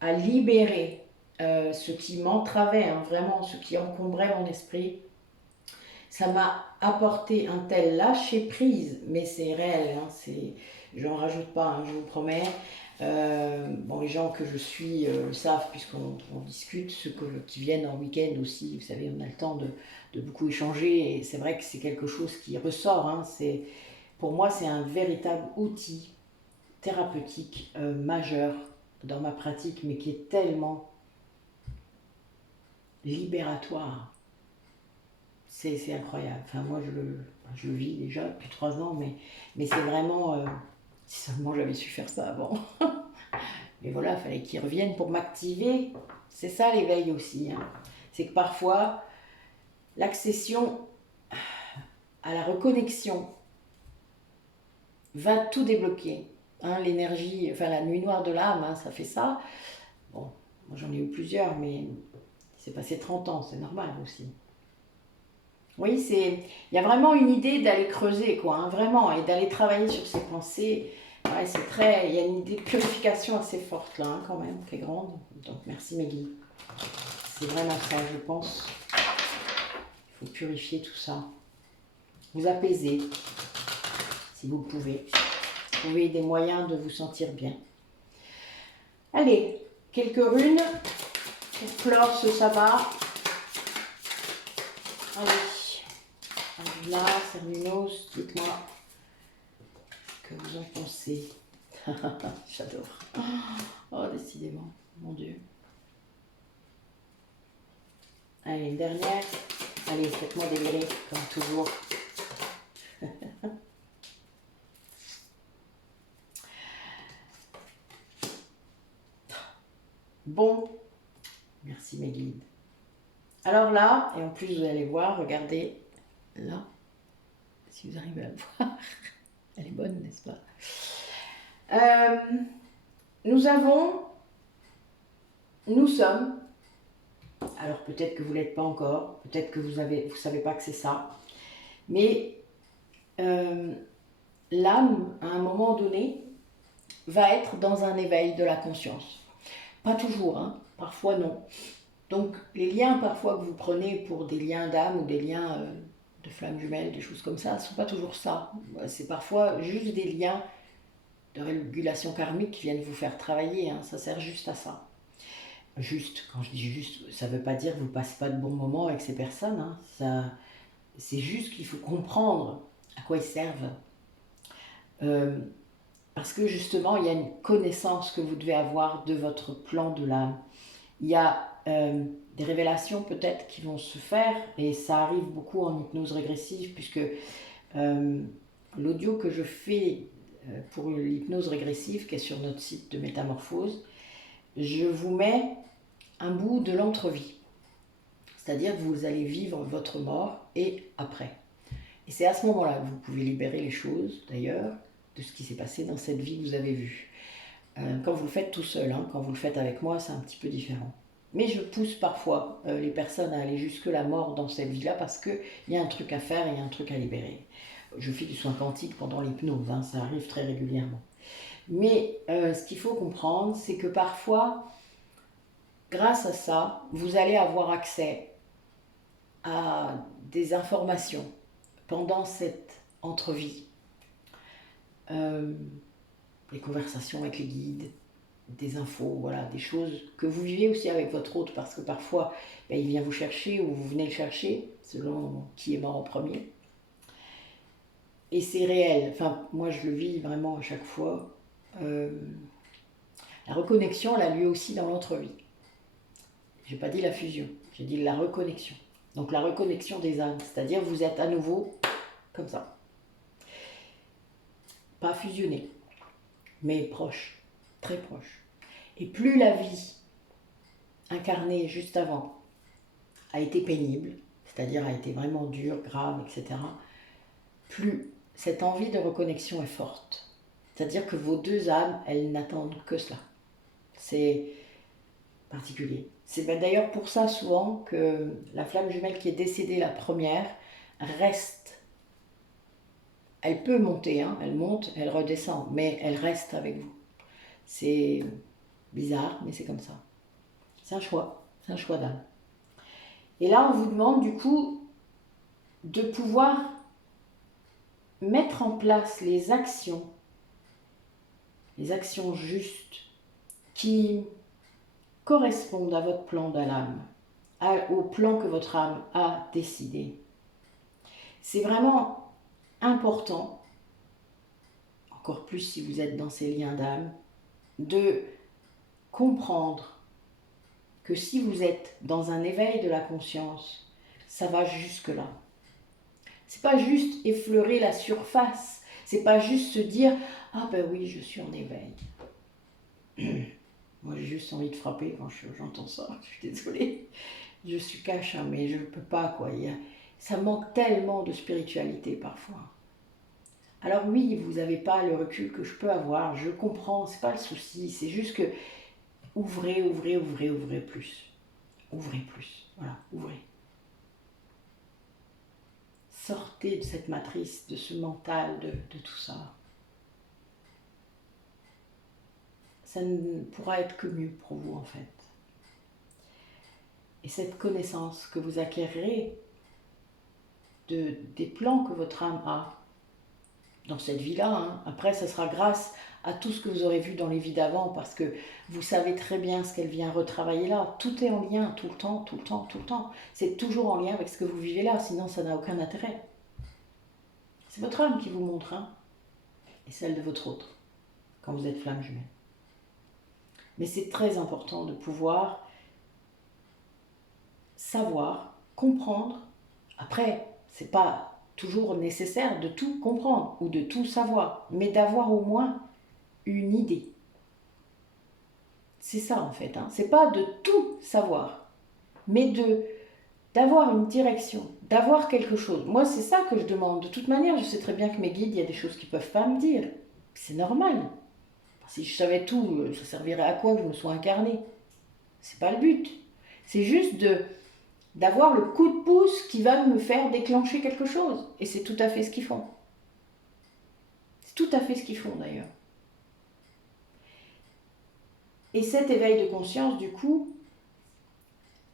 à libérer ce qui m'entravait, hein, vraiment, ce qui encombrait mon esprit. Ça m'a apporté un tel lâcher prise, mais c'est réel, hein, j'en rajoute pas, hein, je vous promets. Bon, les gens que je suis le savent puisqu'on discute, ceux qui viennent en week-end aussi, vous savez, on a le temps de beaucoup échanger et c'est vrai que c'est quelque chose qui ressort. Hein, pour moi, c'est un véritable outil thérapeutique majeur dans ma pratique, mais qui est tellement libératoire. C'est incroyable. Enfin, moi, je le vis déjà depuis 3 ans, mais c'est vraiment... si seulement j'avais su faire ça avant. Mais voilà, il fallait qu'ils reviennent pour m'activer. C'est ça l'éveil aussi. Hein. C'est que parfois, l'accession à la reconnexion va tout débloquer. Hein, l'énergie, enfin la nuit noire de l'âme, hein, ça fait ça. Bon, moi j'en ai eu plusieurs, mais il s'est passé 30 ans, c'est normal aussi. Oui, il y a vraiment une idée d'aller creuser, quoi, hein, vraiment, et d'aller travailler sur ses pensées. Ouais, il y a une idée de purification assez forte là, hein, quand même, qui est grande. Donc merci Meggy. C'est vraiment ça, je pense. Il faut purifier tout ça. Vous apaiser, si vous le pouvez. Trouver des moyens de vous sentir bien. Allez, quelques runes pour clore ce sabbat. Allez, Angela, Cernunos, dites-moi ce que vous en pensez. J'adore. Oh, décidément, mon Dieu. Allez, une dernière. Allez, faites-moi délirer, comme toujours. Bon, merci mes guides. Alors là, et en plus vous allez voir, regardez, là, si vous arrivez à la voir, elle est bonne, n'est-ce pas? Nous sommes, alors peut-être que vous ne l'êtes pas encore, peut-être que vous savez pas que c'est ça, mais l'âme, à un moment donné, va être dans un éveil de la conscience. Pas toujours, hein, parfois non. Donc les liens parfois que vous prenez pour des liens d'âme ou des liens de flammes jumelles, des choses comme ça, ne sont pas toujours ça. C'est parfois juste des liens de régulation karmique qui viennent vous faire travailler, hein. Ça sert juste à ça. Juste, quand je dis juste, ça ne veut pas dire que vous ne passez pas de bons moments avec ces personnes. Hein. C'est juste qu'il faut comprendre à quoi ils servent. Parce que justement, il y a une connaissance que vous devez avoir de votre plan de l'âme. Il y a des révélations peut-être qui vont se faire, et ça arrive beaucoup en hypnose régressive, puisque l'audio que je fais pour l'hypnose régressive, qui est sur notre site de Métamorphose, je vous mets un bout de l'entrevie. C'est-à-dire que vous allez vivre votre mort et après. Et c'est à ce moment-là que vous pouvez libérer les choses, d'ailleurs, de ce qui s'est passé dans cette vie que vous avez vue. Quand vous le faites tout seul, hein, quand vous le faites avec moi, c'est un petit peu différent. Mais je pousse parfois les personnes à aller jusque la mort dans cette vie-là parce qu'il y a un truc à faire et il y a un truc à libérer. Je fais du soin quantique pendant l'hypnose, hein, ça arrive très régulièrement. Mais ce qu'il faut comprendre, c'est que parfois, grâce à ça, vous allez avoir accès à des informations pendant cette entrevie les conversations avec les guides, des infos, voilà, des choses que vous vivez aussi avec votre hôte, parce que parfois, ben, il vient vous chercher ou vous venez le chercher, selon qui est mort en premier. Et c'est réel, enfin, moi je le vis vraiment à chaque fois. La reconnexion, elle a lieu aussi dans l'entrevie. J'ai pas dit la fusion, j'ai dit la reconnexion. Donc la reconnexion des âmes, c'est-à-dire vous êtes à nouveau comme ça. Pas fusionné, mais proche, très proche. Et plus la vie incarnée juste avant a été pénible, c'est-à-dire a été vraiment dure, grave, etc., plus cette envie de reconnexion est forte. C'est-à-dire que vos deux âmes, elles n'attendent que cela. C'est particulier. C'est d'ailleurs pour ça souvent que la flamme jumelle qui est décédée la première reste. Elle peut monter, hein, elle monte, elle redescend, mais elle reste avec vous. C'est bizarre, mais c'est comme ça. C'est un choix d'âme. Et là, on vous demande du coup de pouvoir mettre en place les actions justes qui correspondent à votre plan de l'âme, au plan que votre âme a décidé. C'est vraiment important, encore plus si vous êtes dans ces liens d'âme, de comprendre que si vous êtes dans un éveil de la conscience, ça va jusque-là. C'est pas juste effleurer la surface, c'est pas juste se dire « Ah ben oui, je suis en éveil ». Moi j'ai juste envie de frapper quand j'entends ça, je suis désolée. Je suis cash, hein, mais je ne peux pas, quoi. Ça manque tellement de spiritualité parfois. Alors oui, vous n'avez pas le recul que je peux avoir, je comprends, c'est pas le souci, c'est juste que ouvrez plus. Ouvrez plus, voilà, ouvrez. Sortez de cette matrice, de ce mental, de tout ça. Ça ne pourra être que mieux pour vous en fait. Et cette connaissance que vous acquérerez des plans que votre âme a dans cette vie-là, hein. Après ça sera grâce à tout ce que vous aurez vu dans les vies d'avant, parce que vous savez très bien ce qu'elle vient retravailler là. Tout est en lien, tout le temps, tout le temps, tout le temps. C'est toujours en lien avec ce que vous vivez là, sinon ça n'a aucun intérêt. C'est votre âme qui vous montre, hein, et celle de votre autre, quand vous êtes flamme jumelle. Mais c'est très important de pouvoir savoir, comprendre. Après, c'est pas toujours nécessaire de tout comprendre ou de tout savoir, mais d'avoir au moins une idée. C'est ça en fait, hein. C'est pas de tout savoir, mais d'avoir une direction, d'avoir quelque chose. Moi, c'est ça que je demande. De toute manière, je sais très bien que mes guides, il y a des choses qu'ils ne peuvent pas me dire. C'est normal. Si je savais tout, ça servirait à quoi que je me sois incarnée? C'est pas le but. C'est juste d'avoir le coup de pouce qui va me faire déclencher quelque chose. Et c'est tout à fait ce qu'ils font. C'est tout à fait ce qu'ils font d'ailleurs. Et cet éveil de conscience, du coup,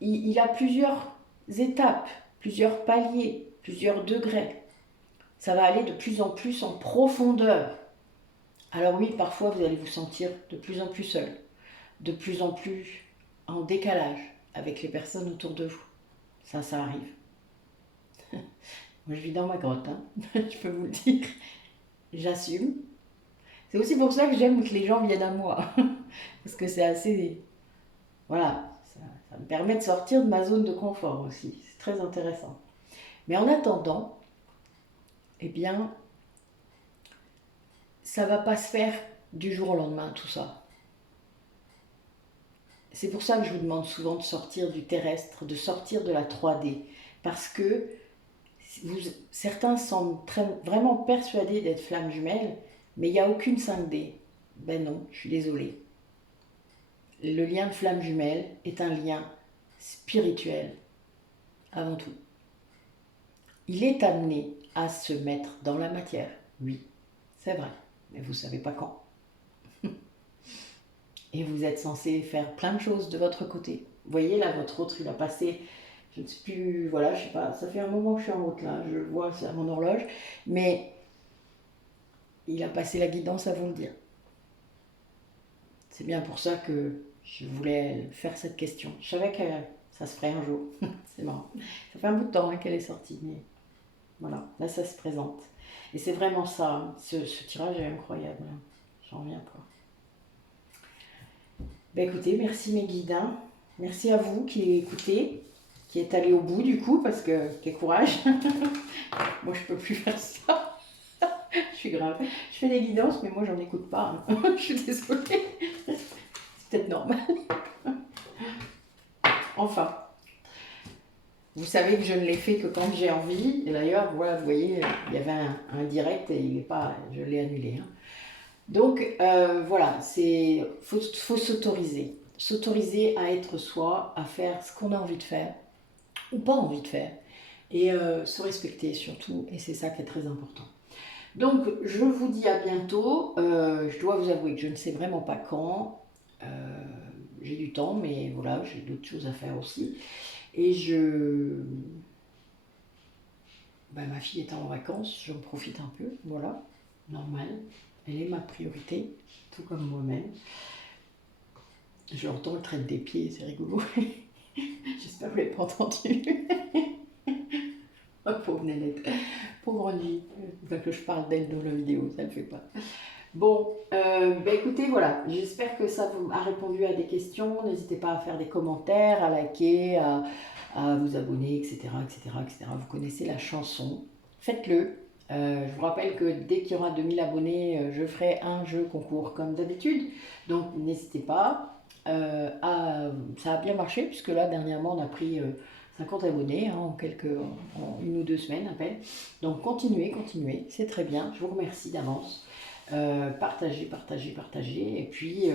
il a plusieurs étapes, plusieurs paliers, plusieurs degrés. Ça va aller de plus en plus en profondeur. Alors oui, parfois vous allez vous sentir de plus en plus seul, de plus en plus en décalage avec les personnes autour de vous. Ça arrive. Moi je vis dans ma grotte, hein. Je peux vous le dire. J'assume. C'est aussi pour ça que j'aime que les gens viennent à moi. Parce que c'est assez... Voilà, ça me permet de sortir de ma zone de confort aussi. C'est très intéressant. Mais en attendant, eh bien, ça ne va pas se faire du jour au lendemain, tout ça. C'est pour ça que je vous demande souvent de sortir du terrestre, de sortir de la 3D. Parce que certains semblent vraiment persuadés d'être flammes jumelles, mais il n'y a aucune 5D. Ben non, je suis désolée. Le lien de flamme jumelle est un lien spirituel, avant tout. Il est amené à se mettre dans la matière, oui, c'est vrai, mais vous ne savez pas quand. Et vous êtes censé faire plein de choses de votre côté. Vous voyez là, votre autre, il a passé, je ne sais plus, voilà, je sais pas, ça fait un moment que je suis en route là, je le vois, c'est à mon horloge, mais il a passé la guidance à vous le dire. C'est bien pour ça que je voulais faire cette question. Je savais que ça se ferait un jour. C'est marrant. Ça fait un bout de temps qu'elle est sortie, mais voilà, là ça se présente. Et c'est vraiment ça, hein. Ce tirage est incroyable, hein. J'en reviens pas. Ben écoutez, merci mes guides, hein. Merci à vous qui écoutez, qui êtes allé au bout du coup, parce que quel courage. Moi je peux plus faire ça. Je suis grave. Je fais des guidances, mais moi j'en écoute pas, hein. Je suis désolée. C'est peut-être normal. Enfin, vous savez que je ne l'ai fait que quand j'ai envie. Et d'ailleurs, voilà, vous voyez, il y avait un direct et il est pas, je l'ai annulé, hein. Donc voilà, faut s'autoriser. S'autoriser à être soi, à faire ce qu'on a envie de faire ou pas envie de faire. Et se respecter surtout, et c'est ça qui est très important. Donc je vous dis à bientôt. Je dois vous avouer que je ne sais vraiment pas quand. Euh, j'ai du temps, mais voilà, j'ai d'autres choses à faire aussi. Et ma fille étant en vacances, j'en profite un peu, voilà, normal. Elle est ma priorité, tout comme moi-même. J'entends le trait des pieds, c'est rigolo. J'espère que vous l'avez pas entendu. Oh, pauvre Nénette, pauvre lui. Enfin, que je parle d'elle dans la vidéo, ça ne le fait pas. Bon, écoutez, voilà, j'espère que ça vous a répondu à des questions. N'hésitez pas à faire des commentaires, à liker, à vous abonner, etc., etc., etc. Vous connaissez la chanson, faites-le. Je vous rappelle que dès qu'il y aura 2000 abonnés, je ferai un jeu concours comme d'habitude. Donc n'hésitez pas. Ça a bien marché, puisque là, dernièrement, on a pris 50 abonnés hein, en une ou deux semaines à peine. Donc continuez, continuez, c'est très bien. Je vous remercie d'avance. Partagez, partagez, partagez. Et puis,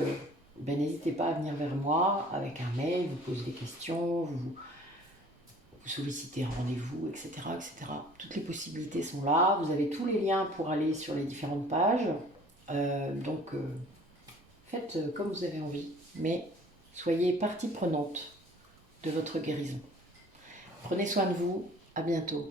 n'hésitez pas à venir vers moi avec un mail, vous posez des questions, vous sollicitez un rendez-vous, etc., etc. Toutes les possibilités sont là. Vous avez tous les liens pour aller sur les différentes pages. Donc, faites comme vous avez envie, mais soyez partie prenante de votre guérison. Prenez soin de vous. À bientôt.